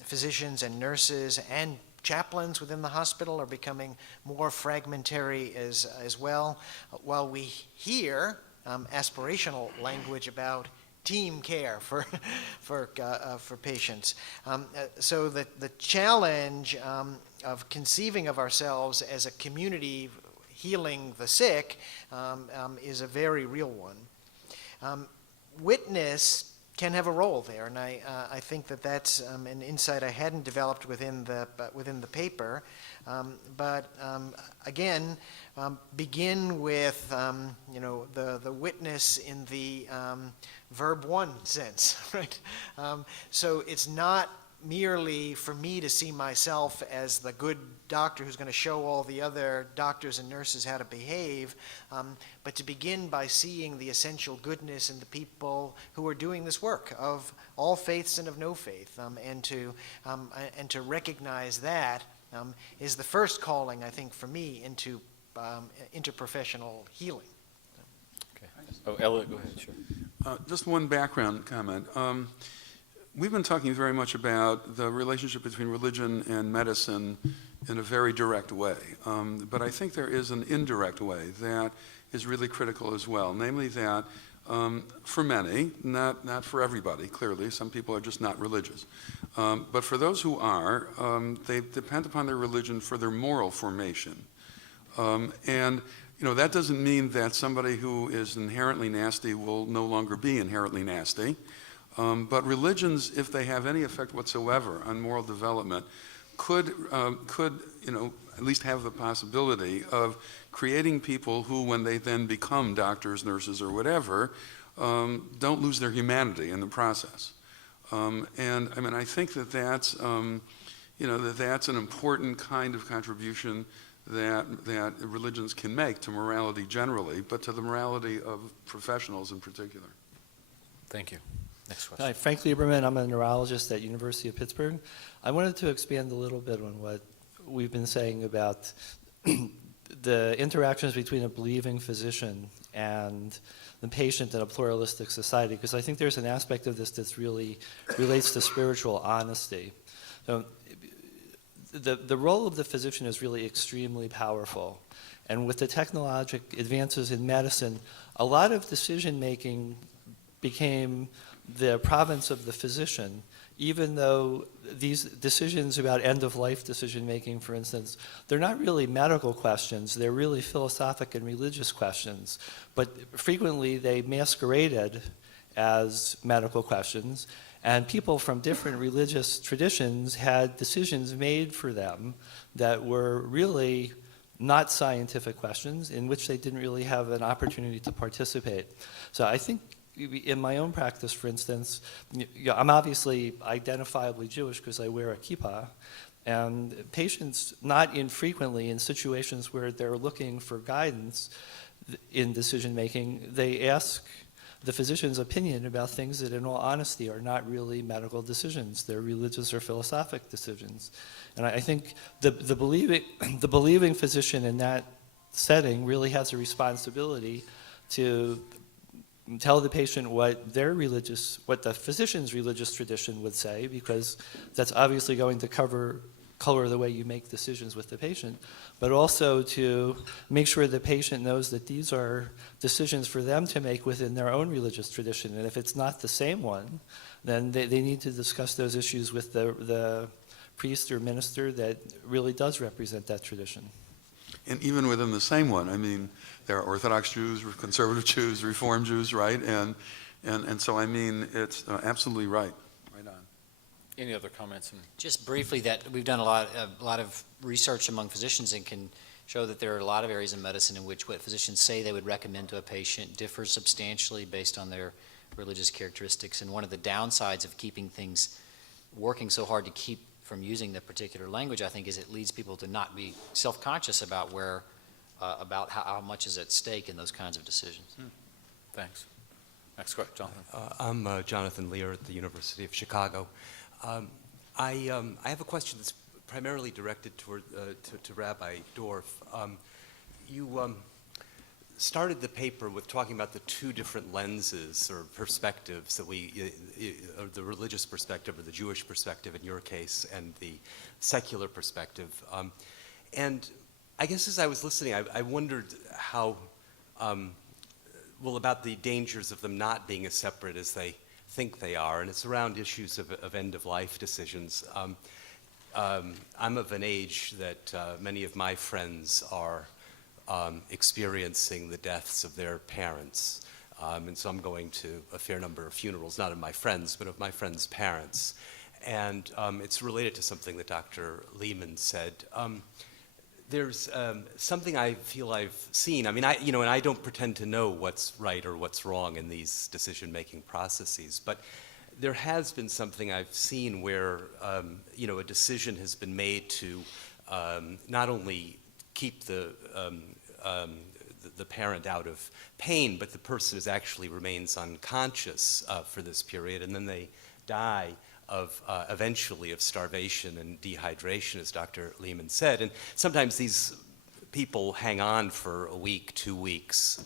physicians and nurses and chaplains within the hospital are becoming more fragmentary as well. While we hear aspirational language about team care for patients. So the challenge of conceiving of ourselves as a community healing the sick is a very real one. Witness can have a role there, and I think that that's an insight I hadn't developed within the paper. But again, begin with the witness in the verb one sense, right? So it's not merely for me to see myself as the good doctor who's going to show all the other doctors and nurses how to behave, but to begin by seeing the essential goodness in the people who are doing this work of all faiths and of no faith, and to recognize that is the first calling, I think, for me into interprofessional healing. Okay. Oh, Elliot, go ahead, sure. Just one background comment. We've been talking very much about the relationship between religion and medicine in a very direct way. But I think there is an indirect way that is really critical as well, namely that for many, not for everybody, clearly, some people are just not religious, but for those who are, they depend upon their religion for their moral formation. And that doesn't mean that somebody who is inherently nasty will no longer be inherently nasty. But religions, if they have any effect whatsoever on moral development, could at least have the possibility of creating people who, when they then become doctors, nurses, or whatever, don't lose their humanity in the process. And I mean, I think that that's that's an important kind of contribution that religions can make to morality generally, but to the morality of professionals in particular. Thank you. Next question. Hi, Frank Lieberman. I'm a neurologist at University of Pittsburgh. I wanted to expand a little bit on what we've been saying about the interactions between a believing physician and the patient in a pluralistic society, because I think there's an aspect of this that really relates to spiritual honesty. So the role of the physician is really extremely powerful. And with the technological advances in medicine, a lot of decision-making became the province of the physician, even though these decisions about end-of-life decision-making, for instance, they're not really medical questions, they're really philosophic and religious questions, but frequently they masqueraded as medical questions, and people from different religious traditions had decisions made for them that were really not scientific questions in which they didn't really have an opportunity to participate. So I think in my own practice, for instance, I'm obviously identifiably Jewish because I wear a kippah, and patients not infrequently in situations where they're looking for guidance in decision making, they ask the physician's opinion about things that in all honesty are not really medical decisions. They're religious or philosophic decisions. And I think the believing physician in that setting really has a responsibility to tell the patient what the physician's religious tradition would say, because that's obviously going to color the way you make decisions with the patient, but also to make sure the patient knows that these are decisions for them to make within their own religious tradition. And if it's not the same one, then they need to discuss those issues with the priest or minister that really does represent that tradition. And even within the same one, I mean, there are Orthodox Jews, conservative Jews, Reform Jews, right? And so, I mean, it's absolutely right. Right on. Any other comments? Just briefly, that we've done a lot of research among physicians and can show that there are a lot of areas in medicine in which what physicians say they would recommend to a patient differs substantially based on their religious characteristics. And one of the downsides of keeping things working so hard to keep from using the particular language, I think, is it leads people to not be self-conscious about about how much is at stake in those kinds of decisions. Thanks. Next question, Jonathan. I'm Jonathan Lear at the University of Chicago. I have a question that's primarily directed toward to Rabbi Dorf. You started the paper with talking about the two different lenses or perspectives that the religious perspective or the Jewish perspective in your case, and the secular perspective. And I guess as I was listening, I wondered how, about the dangers of them not being as separate as they think they are, and it's around issues of end-of-life decisions. I'm of an age that many of my friends are experiencing the deaths of their parents. And so I'm going to a fair number of funerals, not of my friends, but of my friends' parents. And it's related to something that Dr. Lehmann said. There's something I feel I've seen. I mean, and I don't pretend to know what's right or what's wrong in these decision-making processes, but there has been something I've seen where, a decision has been made to not only keep the parent out of pain, but the person actually remains unconscious for this period, and then they die eventually of starvation and dehydration, as Dr. Lehmann said. And sometimes these people hang on for a week, 2 weeks,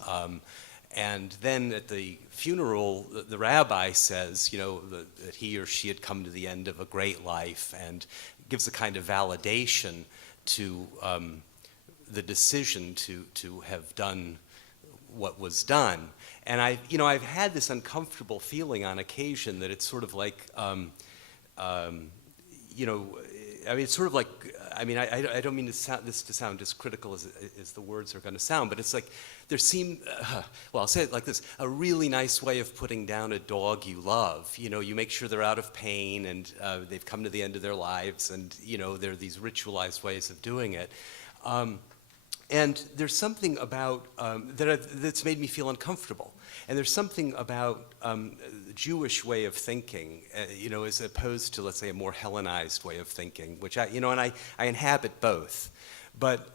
and then at the funeral, the rabbi says, that he or she had come to the end of a great life, and gives a kind of validation to the decision to have done what was done. And I've had this uncomfortable feeling on occasion that it's sort of like, it's sort of like, I don't mean this to sound as critical as the words are going to sound, but it's like there seemed, I'll say it like this, a really nice way of putting down a dog you love. You make sure they're out of pain and they've come to the end of their lives, and, there are these ritualized ways of doing it. And there's something about that's made me feel uncomfortable. And there's something about the Jewish way of thinking, as opposed to, let's say, a more Hellenized way of thinking, which I inhabit both. But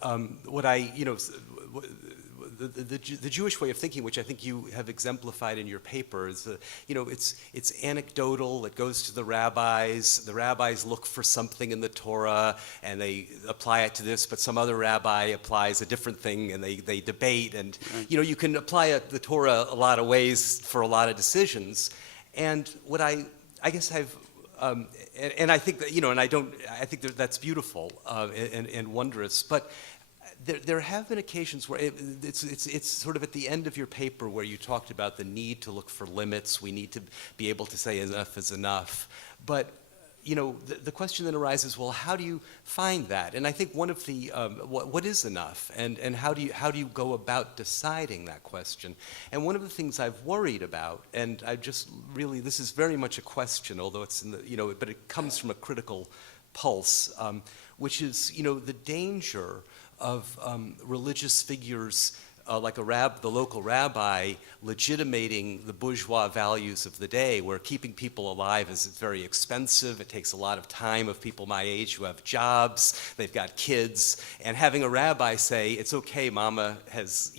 the Jewish way of thinking, which I think you have exemplified in your paper, is, it's anecdotal. It goes to the rabbis. The rabbis look for something in the Torah, and they apply it to this, but some other rabbi applies a different thing, and they debate. And, you can apply the Torah a lot of ways for a lot of decisions. And what I guess I've, and I think that, I think that's beautiful and wondrous, but there have been occasions where it's sort of at the end of your paper where you talked about the need to look for limits. We need to be able to say enough is enough. But, the question then arises, well, how do you find that? And I think one of the, what is enough? And how do you go about deciding that question? And one of the things I've worried about, and I just really, this is very much a question, although it's in the, but it comes from a critical pulse, which is, the danger religious figures like the local rabbi legitimating the bourgeois values of the day, where keeping people alive is very expensive. It takes a lot of time of people my age who have jobs, they've got kids, and having a rabbi say, it's okay, mama has,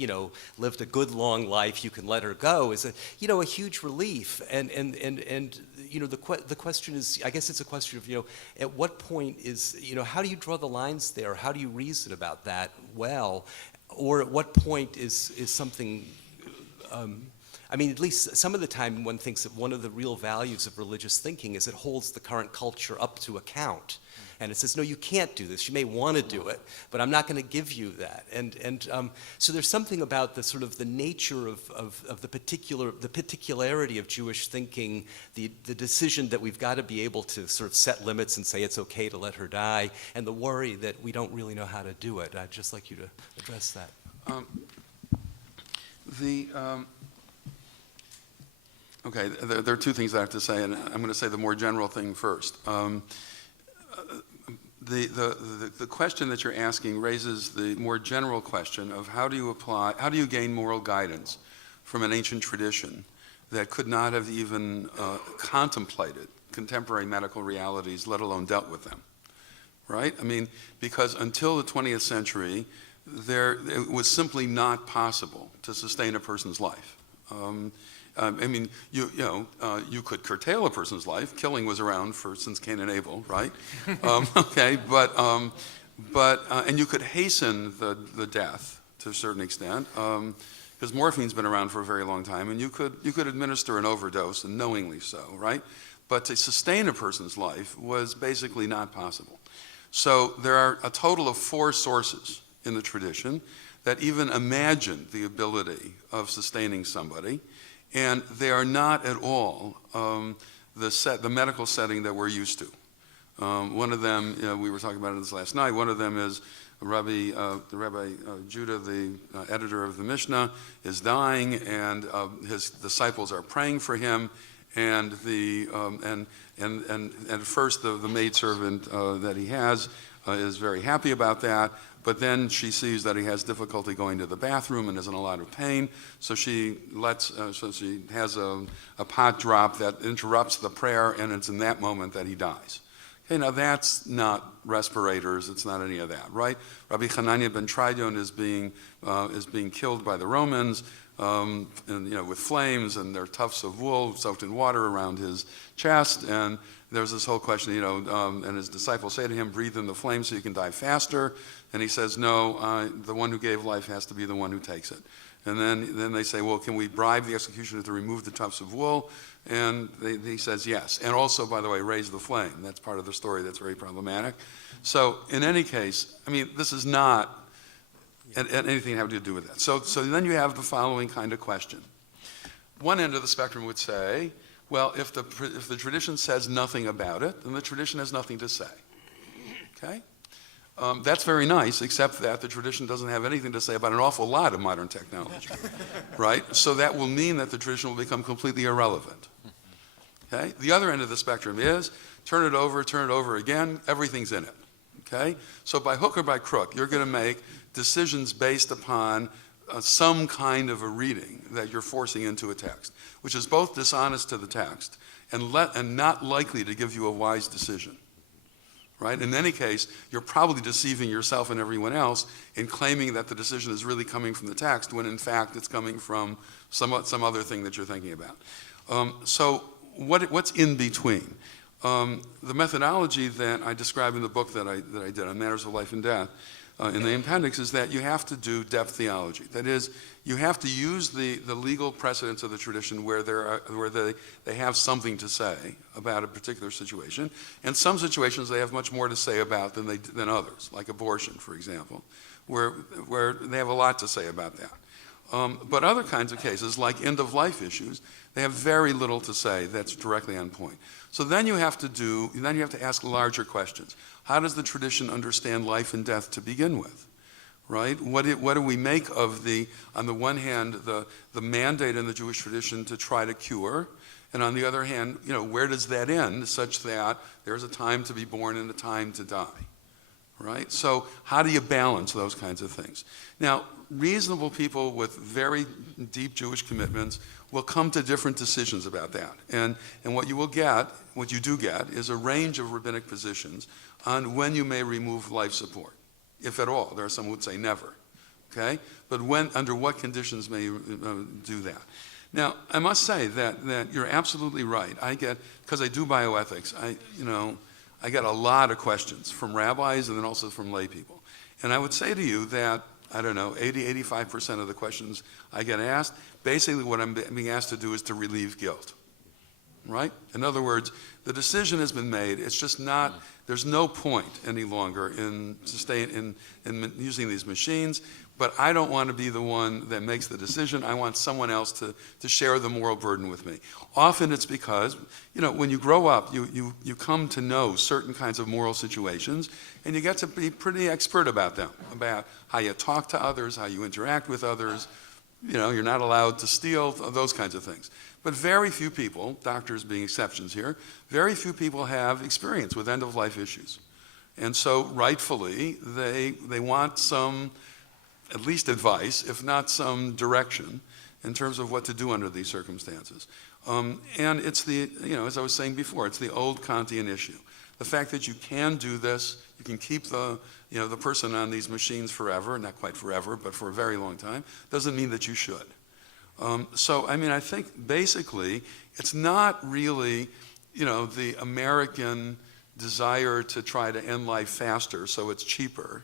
lived a good long life, you can let her go, is a huge relief. And the question is, I guess it's a question of, at what point is, how do you draw the lines there? How do you reason about that well? Or at what point is something, at least some of the time one thinks that one of the real values of religious thinking is it holds the current culture up to account. And it says, no, you can't do this. You may want to do it, but I'm not going to give you that. And so there's something about the sort of the nature of the particularity of Jewish thinking, the decision that we've got to be able to sort of set limits and say it's okay to let her die, and the worry that we don't really know how to do it. I'd just like you to address that. Okay, there are two things I have to say, and I'm going to say the more general thing first. The question that you're asking raises the more general question of how do you gain moral guidance from an ancient tradition that could not have even contemplated contemporary medical realities, let alone dealt with them, right? Because until the 20th century, it was simply not possible to sustain a person's life. You could curtail a person's life. Killing was around since Cain and Abel, right? And you could hasten the death to a certain extent, because morphine's been around for a very long time, and you could administer an overdose, and knowingly so, right? But to sustain a person's life was basically not possible. So there are a total of 4 sources in the tradition that even imagine the ability of sustaining somebody. And they are not at all the medical setting that we're used to. One of them, we were talking about this last night, one of them is Rabbi Judah, the editor of the Mishnah, is dying, and his disciples are praying for him, and at first the maidservant that he has is very happy about that. But then she sees that he has difficulty going to the bathroom and is in a lot of pain, so she has a pot drop that interrupts the prayer, and it's in that moment that he dies. Okay, now that's not respirators, it's not any of that, right? Rabbi Hanania ben Tridion is being killed by the Romans, with flames, and there are tufts of wool soaked in water around his chest, and there's this whole question, and his disciples say to him, breathe in the flames so you can die faster. And he says, no, the one who gave life has to be the one who takes it. And then they say, well, can we bribe the executioner to remove the tufts of wool? And he says yes. And also, by the way, raise the flame. That's part of the story that's very problematic. So in any case, this is not anything having to do with that. So then you have the following kind of question. One end of the spectrum would say, well, if the tradition says nothing about it, then the tradition has nothing to say. Okay? That's very nice, except that the tradition doesn't have anything to say about an awful lot of modern technology, right? So that will mean that the tradition will become completely irrelevant. Okay? The other end of the spectrum is turn it over again, everything's in it. Okay? So by hook or by crook, you're going to make decisions based upon some kind of a reading that you're forcing into a text, which is both dishonest to the text and not likely to give you a wise decision. Right? In any case, you're probably deceiving yourself and everyone else in claiming that the decision is really coming from the text when in fact it's coming from some other thing that you're thinking about. So what's in between? The methodology that I describe in the book that I did on Matters of Life and Death in the appendix is that you have to do depth theology. That is, you have to use the legal precedents of the tradition where they have something to say about a particular situation. And some situations they have much more to say about than others, like abortion, for example, where they have a lot to say about that. But other kinds of cases, like end-of-life issues, they have very little to say that's directly on point. So then you have to ask larger questions. How does the tradition understand life and death to begin with? Right? What do we make of on the one hand, the mandate in the Jewish tradition to try to cure, and on the other hand, where does that end such that there's a time to be born and a time to die? right? So how do you balance those kinds of things? Now, reasonable people with very deep Jewish commitments will come to different decisions about that. And what you will get, what you do get, is a range of rabbinic positions on when you may remove life support, if at all. There are some who would say never, okay? But when, under what conditions may you do that? Now, I must say that you're absolutely right. I get, because I do bioethics, I get a lot of questions from rabbis and then also from lay people. And I would say to you that, I don't know, 85% of the questions I get asked, basically what I'm being asked to do is to relieve guilt, right? In other words, the decision has been made. It's just not, there's no point any longer in using these machines, but I don't want to be the one that makes the decision. I want someone else to share the moral burden with me. Often it's because, when you grow up, you come to know certain kinds of moral situations, and you get to be pretty expert about them, about how you talk to others, how you interact with others. You're not allowed to steal, those kinds of things. But very few people, doctors being exceptions here, very few people have experience with end-of-life issues. And so rightfully, they want some, at least advice, if not some direction, in terms of what to do under these circumstances. And it's the, as I was saying before, it's the old Kantian issue. The fact that you can do this, you can keep the person on these machines forever, not quite forever, but for a very long time, doesn't mean that you should. I think basically it's not really, the American desire to try to end life faster so it's cheaper.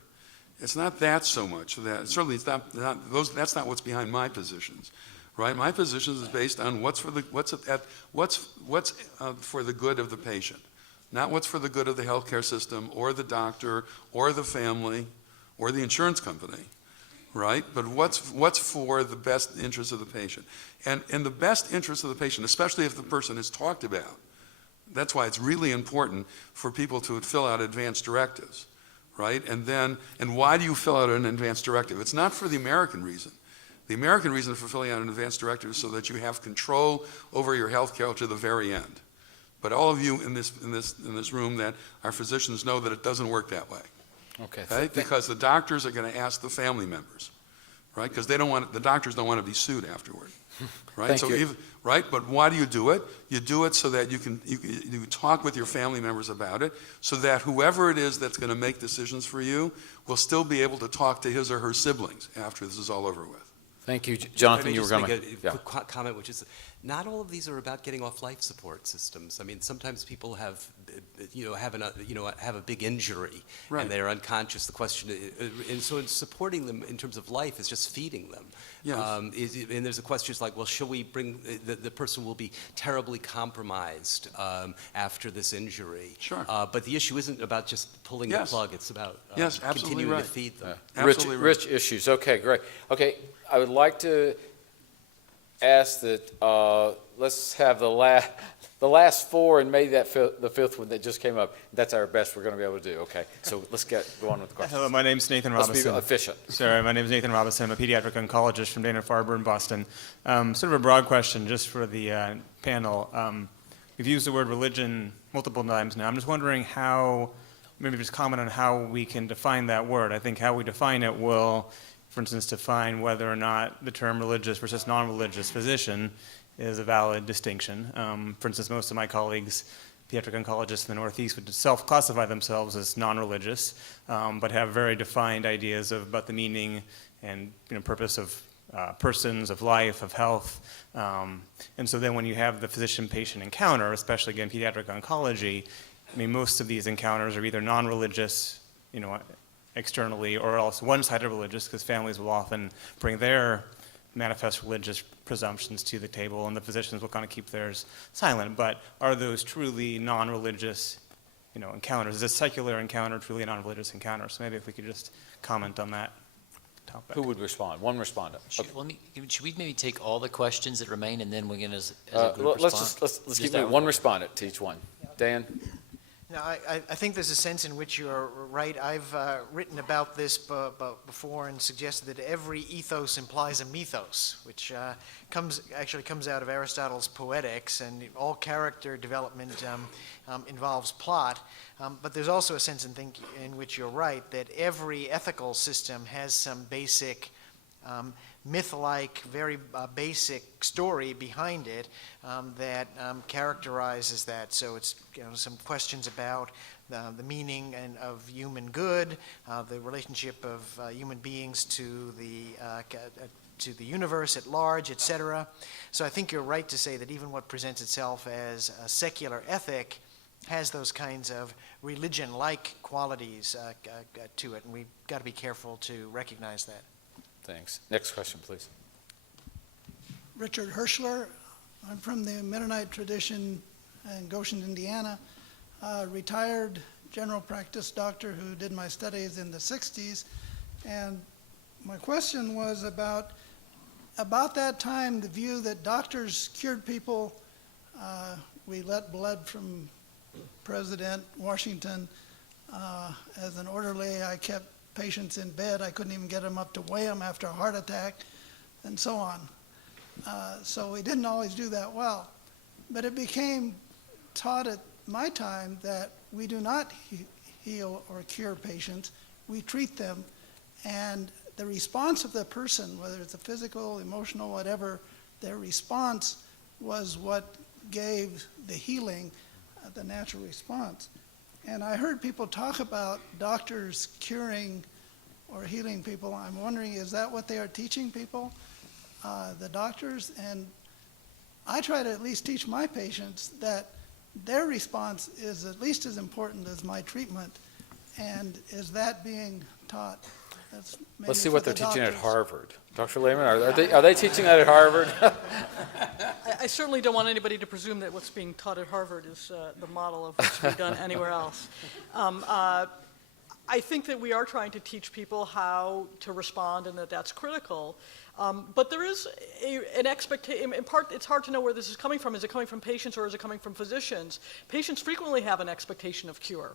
It's not that so much. Certainly it's not that's not what's behind my positions, right? My positions is based on what's for the good of the patient, not what's for the good of the healthcare system or the doctor or the family or the insurance company, right? But what's for the best interest of the patient. And in the best interest of the patient, especially if the person is talked about, that's why it's really important for people to fill out advance directives, right? And why do you fill out an advance directive? It's not for the American reason. The American reason for filling out an advance directive is so that you have control over your health care to the very end. But all of you in this room that are physicians know that it doesn't work that way. Okay? Because the doctors are going to ask the family members, right? Because the doctors don't want to be sued afterward, right? Thank you. Right? But why do you do it? You do it so that you talk with your family members about it, so that whoever it is that's going to make decisions for you will still be able to talk to his or her siblings after this is all over with. Thank you, Jonathan. Let me You were just going make a quick comment, which is not all of these are about getting off life support systems. I mean, sometimes people have a big injury, right, and they're unconscious. The question, and so in supporting them in terms of life is just feeding them. Yes. And there's a question like, well, shall we bring the person will be terribly compromised after this injury? Sure. But the issue isn't about just pulling the plug. It's about continuing to feed them. Rich issues. Okay, great. Okay, I would like to ask that let's have the last four and maybe the fifth one that just came up. That's our best we're going to be able to do. Okay, so let's go on with the questions. Hello, my name's Nathan Robinson. Let's be efficient. Sorry, my name's Nathan Robinson. I'm a pediatric oncologist from Dana-Farber in Boston. Sort of a broad question just for the panel. We've used the word religion multiple times now. I'm just wondering how, maybe just comment on how we can define that word. I think how we define it will, for instance, define whether or not the term religious versus non-religious physician is a valid distinction. For instance, most of my colleagues, pediatric oncologists in the Northeast, would self-classify themselves as non-religious, but have very defined ideas about the meaning and purpose of persons, of life, of health. And so then when you have the physician-patient encounter, especially again pediatric oncology, I mean, most of these encounters are either non-religious, externally, or else one-sided religious, because families will often bring their manifest religious presumptions to the table, and the physicians will kind of keep theirs silent. But are those truly non-religious, encounters? Is a secular encounter truly a non-religious encounter? So maybe if we could just comment on that topic. Who would respond? One respondent. Should we maybe take all the questions that remain and then we're going to, as a group, let's keep it one respondent to each one. Dan? No, I think there's a sense in which you're right. I've written about this before and suggested that every ethos implies a mythos, which actually comes out of Aristotle's Poetics, and all character development involves plot. But there's also a sense in which you're right, that every ethical system has some basic myth-like, very basic story behind it that characterizes that. So it's some questions about the meaning of human good, the relationship of human beings to the universe at large, etc. So I think you're right to say that even what presents itself as a secular ethic has those kinds of religion-like qualities to it, and we've got to be careful to recognize that. Thanks. Next question, please. Richard Hirschler. I'm from the Mennonite tradition in Goshen, Indiana. Retired general practice doctor who did my studies in the 60s. And my question was about that time, the view that doctors cured people. We let blood from President Washington. As an orderly, I kept patients in bed. I couldn't even get them up to weigh them after a heart attack, and so on. So we didn't always do that well. But it became taught at my time that we do not heal or cure patients. We treat them, and the response of the person, whether it's a physical, emotional, whatever, their response was what gave the healing, the natural response. And I heard people talk about doctors curing or healing people. I'm wondering, is that what they are teaching people, the doctors? And I try to at least teach my patients that their response is at least as important as my treatment. And is that being taught? Let's see what they're teaching at Harvard. Dr. Lehmann, are they teaching that at Harvard? I certainly don't want anybody to presume that what's being taught at Harvard is the model of what's being done anywhere else. I think that we are trying to teach people how to respond and that that's critical. But there is an expectation. In part, it's hard to know where this is coming from. Is it coming from patients or is it coming from physicians? Patients frequently have an expectation of cure.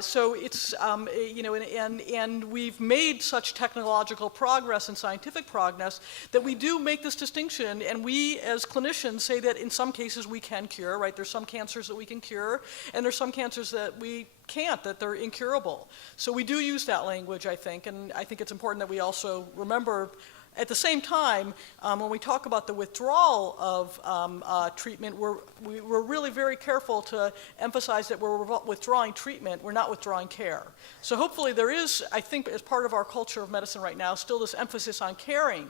So it's, and we've made such technological progress and scientific progress that we do make this distinction, and we as clinicians say that in some cases we can cure, right? There's some cancers that we can cure, and there's some cancers that we can't, that they're incurable. So we do use that language, I think, and I think it's important that we also remember at the same time, when we talk about the withdrawal of treatment, we're really very careful to emphasize that we're withdrawing treatment, we're not withdrawing care. So hopefully there is, I think, as part of our culture of medicine right now, still this emphasis on caring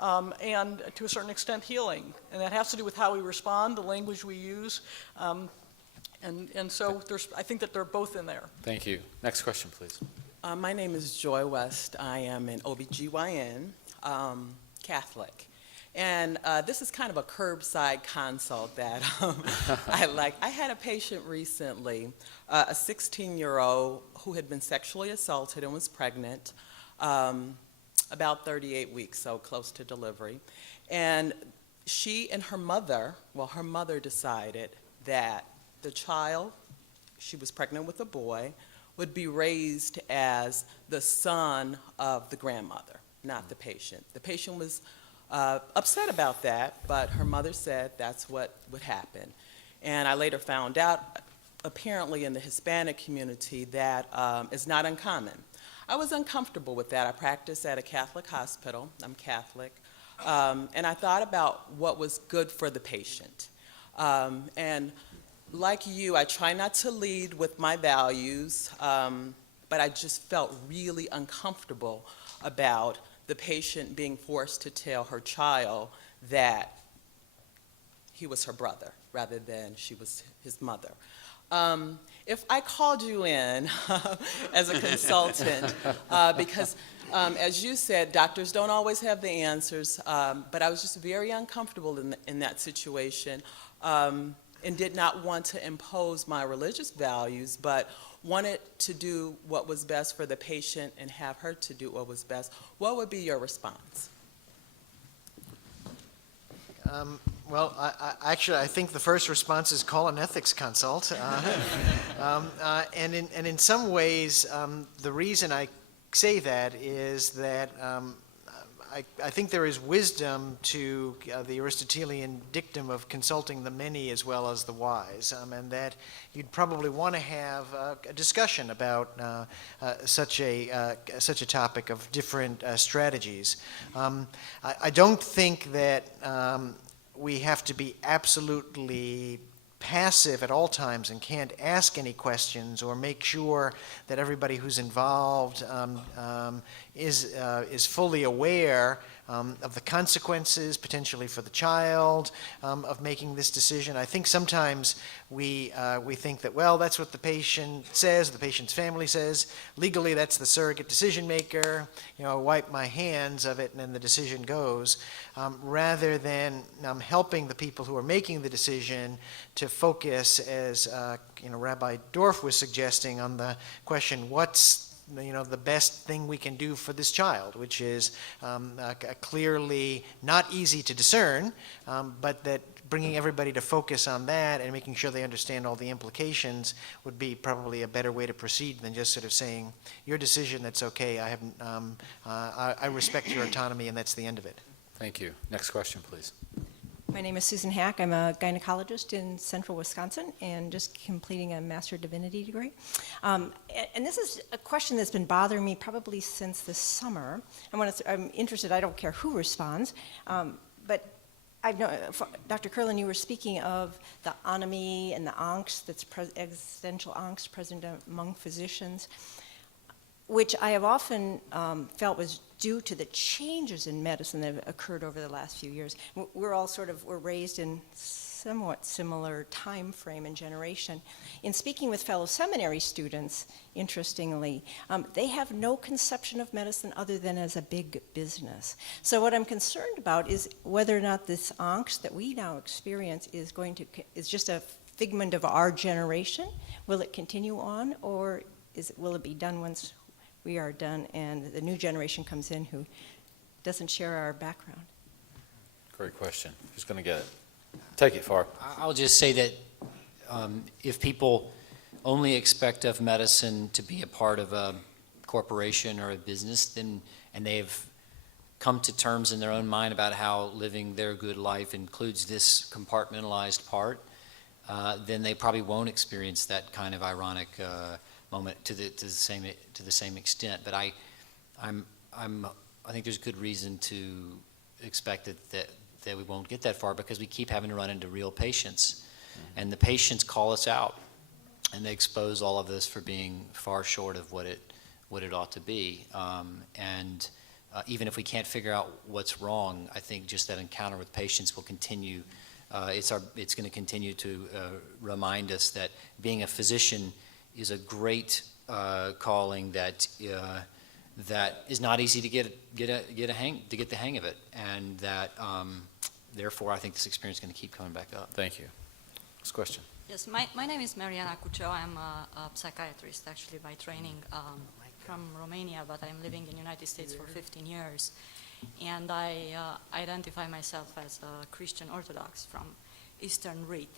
and to a certain extent healing. And that has to do with how we respond, the language we use. And so I think that they're both in there. Thank you. Next question, please. My name is Joy West. I am an OBGYN. Catholic. And this is kind of a curbside consult that I like. I had a patient recently, a 16-year-old who had been sexually assaulted and was pregnant, about 38 weeks, so close to delivery. And she and her mother decided that the child, she was pregnant with a boy, would be raised as the son of the grandmother, not the patient. The patient was upset about that, but her mother said that's what would happen. And I later found out, apparently in the Hispanic community, that is not uncommon. I was uncomfortable with that. I practice at a Catholic hospital. I'm Catholic. And I thought about what was good for the patient. And like you, I try not to lead with my values, but I just felt really uncomfortable about the patient being forced to tell her child that he was her brother rather than she was his mother. If I called you in as a consultant, because as you said, doctors don't always have the answers, but I was just very uncomfortable in that situation and did not want to impose my religious values, but wanted to do what was best for the patient and have her to do what was best. What would be your response? Well, I think the first response is call an ethics consult. And in some ways, the reason I say that is that I think there is wisdom to the Aristotelian dictum of consulting the many as well as the wise, and that you'd probably want to have a discussion about such a topic of different strategies. I don't think that we have to be absolutely passive at all times and can't ask any questions or make sure that everybody who's involved is fully aware of the consequences potentially for the child of making this decision. I think sometimes we think that, well, that's what the patient says, the patient's family says. Legally, that's the surrogate decision maker. Wipe my hands of it, and then the decision goes. Rather than helping the people who are making the decision to focus, as Rabbi Dorff was suggesting, on the question, what's the best thing we can do for this child, which is clearly not easy to discern, but that bringing everybody to focus on that and making sure they understand all the implications would be probably a better way to proceed than just sort of saying, your decision, that's okay, I respect your autonomy, and that's the end of it. Thank you. Next question, please. My name is Susan Hack. I'm a gynecologist in central Wisconsin and just completing a Master of Divinity degree. And this is a question that's been bothering me probably since this summer. I'm interested, I don't care who responds, but I've known, Dr. Kurlan, you were speaking of the anomie and the angst, that's existential angst present among physicians, which I have often felt was due to the changes in medicine that have occurred over the last few years. We're raised in somewhat similar time frame and generation. In speaking with fellow seminary students, interestingly, they have no conception of medicine other than as a big business. So what I'm concerned about is whether or not this angst that we now experience is just a figment of our generation. Will it continue on, or will it be done once we are done and the new generation comes in who doesn't share our background? Great question. Who's going to get it? Take it, Far. I'll just say that if people only expect of medicine to be a part of a corporation or a business, and they've come to terms in their own mind about how living their good life includes this compartmentalized part, then they probably won't experience that kind of ironic moment to the same extent. But I think there's good reason to expect that we won't get that far, because we keep having to run into real patients, and the patients call us out, and they expose all of this for being far short of what it ought to be. And even if we can't figure out what's wrong, I think just that encounter with patients will continue. It's going to continue to remind us that being a physician is a great calling that is not easy to get the hang of it, and that therefore I think this experience is going to keep coming back up. Thank you. Next question. Yes, my name is Mariana Cuccio. I'm a psychiatrist actually by training from Romania, but I'm living in the United States for 15 years. And I identify myself as a Christian Orthodox from Eastern Rite.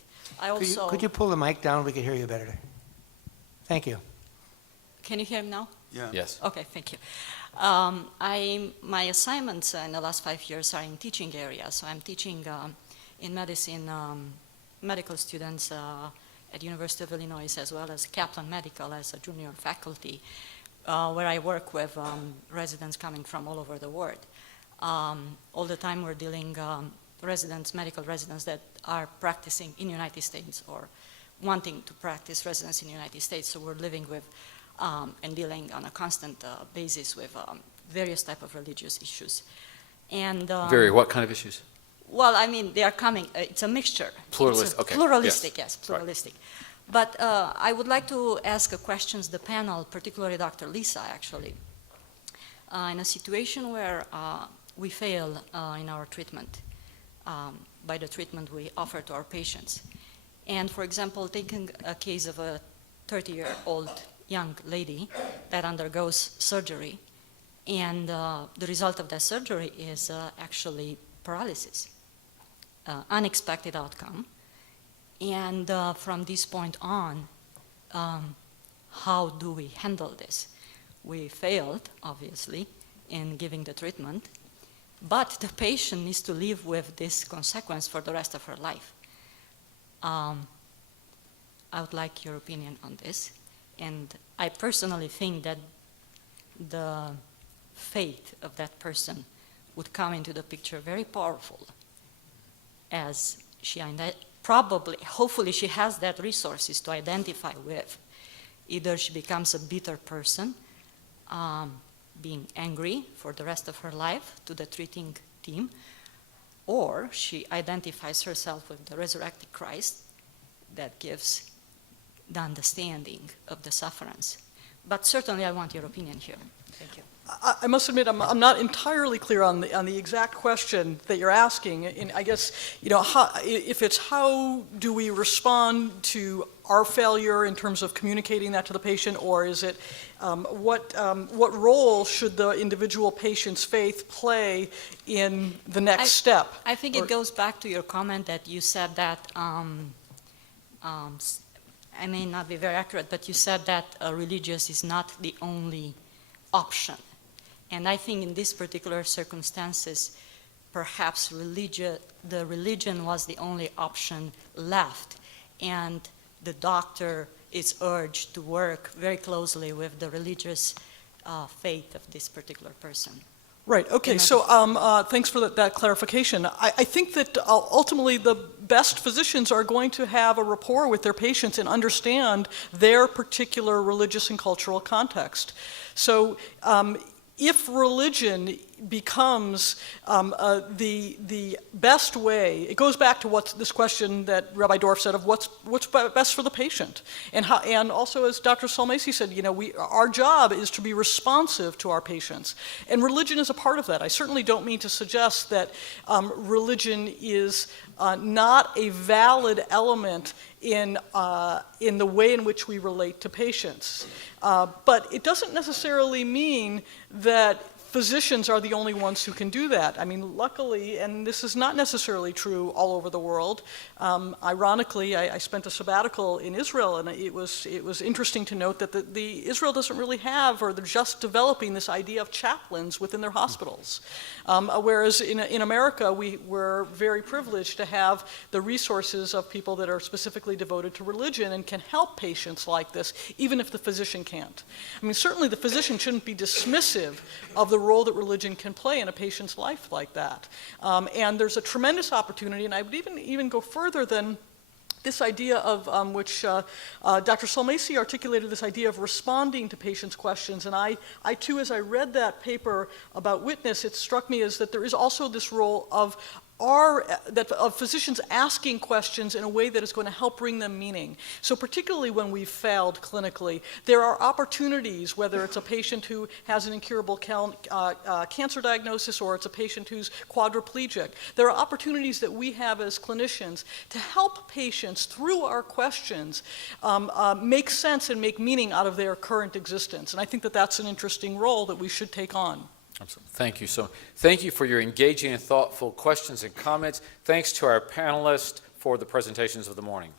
Could you pull the mic down? We could hear you better. Thank you. Can you hear me now? Yeah. Yes. Okay, thank you. My assignments in the last 5 years are in teaching areas. So I'm teaching in medicine medical students at University of Illinois, as well as Kaplan Medical as a junior faculty, where I work with residents coming from all over the world. All the time we're dealing medical residents that are practicing in the United States or wanting to practice residence in the United States. So we're living with and dealing on a constant basis with various type of religious issues. And What kind of issues? Well, I mean, they are coming, it's a mixture. Pluralistic, okay. Pluralistic, yes, pluralistic. Right. But I would like to ask a question to the panel, particularly Dr. Lisa, actually. In a situation where we fail in our treatment, by the treatment we offer to our patients. And for example, taking a case of a 30-year-old young lady that undergoes surgery, and the result of that surgery is actually paralysis. unexpected outcome. And from this point on, how do we handle this? We failed, obviously, in giving the treatment, but the patient needs to live with this consequence for the rest of her life. I would like your opinion on this. And I personally think that the faith of that person would come into the picture very powerful, as she probably, hopefully she has that resources to identify with. Either she becomes a bitter person, being angry for the rest of her life to the treating team, or she identifies herself with the resurrected Christ that gives the understanding of the sufferance. But certainly I want your opinion here. Thank you. I must admit, I'm not entirely clear on the exact question that you're asking. And I guess, if it's how do we respond to our failure in terms of communicating that to the patient, or is it what role should the individual patient's faith play in the next step? I think it goes back to your comment that you said that, I may not be very accurate, but you said that religious is not the only option. And I think in these particular circumstances, perhaps the religion was the only option left, and the doctor is urged to work very closely with the religious faith of this particular person. Right, okay, so thanks for that clarification. I think that ultimately the best physicians are going to have a rapport with their patients and understand their particular religious and cultural context. So if religion becomes the best way, it goes back to this question that Rabbi Dorff said of what's best for the patient, and also as Dr. Salmasi said, our job is to be responsive to our patients, and religion is a part of that. I certainly don't mean to suggest that religion is not a valid element in the way in which we relate to patients, but it doesn't necessarily mean that physicians are the only ones who can do that. I mean, luckily, and this is not necessarily true all over the world, ironically, I spent a sabbatical in Israel, and it was interesting to note that Israel doesn't really have, or they're just developing this idea of chaplains within their hospitals. Whereas in America, we're very privileged to have the resources of people that are specifically devoted to religion and can help patients like this, even if the physician can't. I mean, certainly the physician shouldn't be dismissive of the role that religion can play in a patient's life like that. And there's a tremendous opportunity, and I would even go further than this idea of which Dr. Salmasi articulated, this idea of responding to patients' questions. And I too, as I read that paper about witness, it struck me as that there is also this role of physicians asking questions in a way that is going to help bring them meaning. So particularly when we've failed clinically, there are opportunities, whether it's a patient who has an incurable cancer diagnosis or it's a patient who's quadriplegic, there are opportunities that we have as clinicians to help patients through our questions make sense and make meaning out of their current existence. And I think that that's an interesting role that we should take on. Absolutely. Thank you. So thank you for your engaging and thoughtful questions and comments. Thanks to our panelists for the presentations of the morning.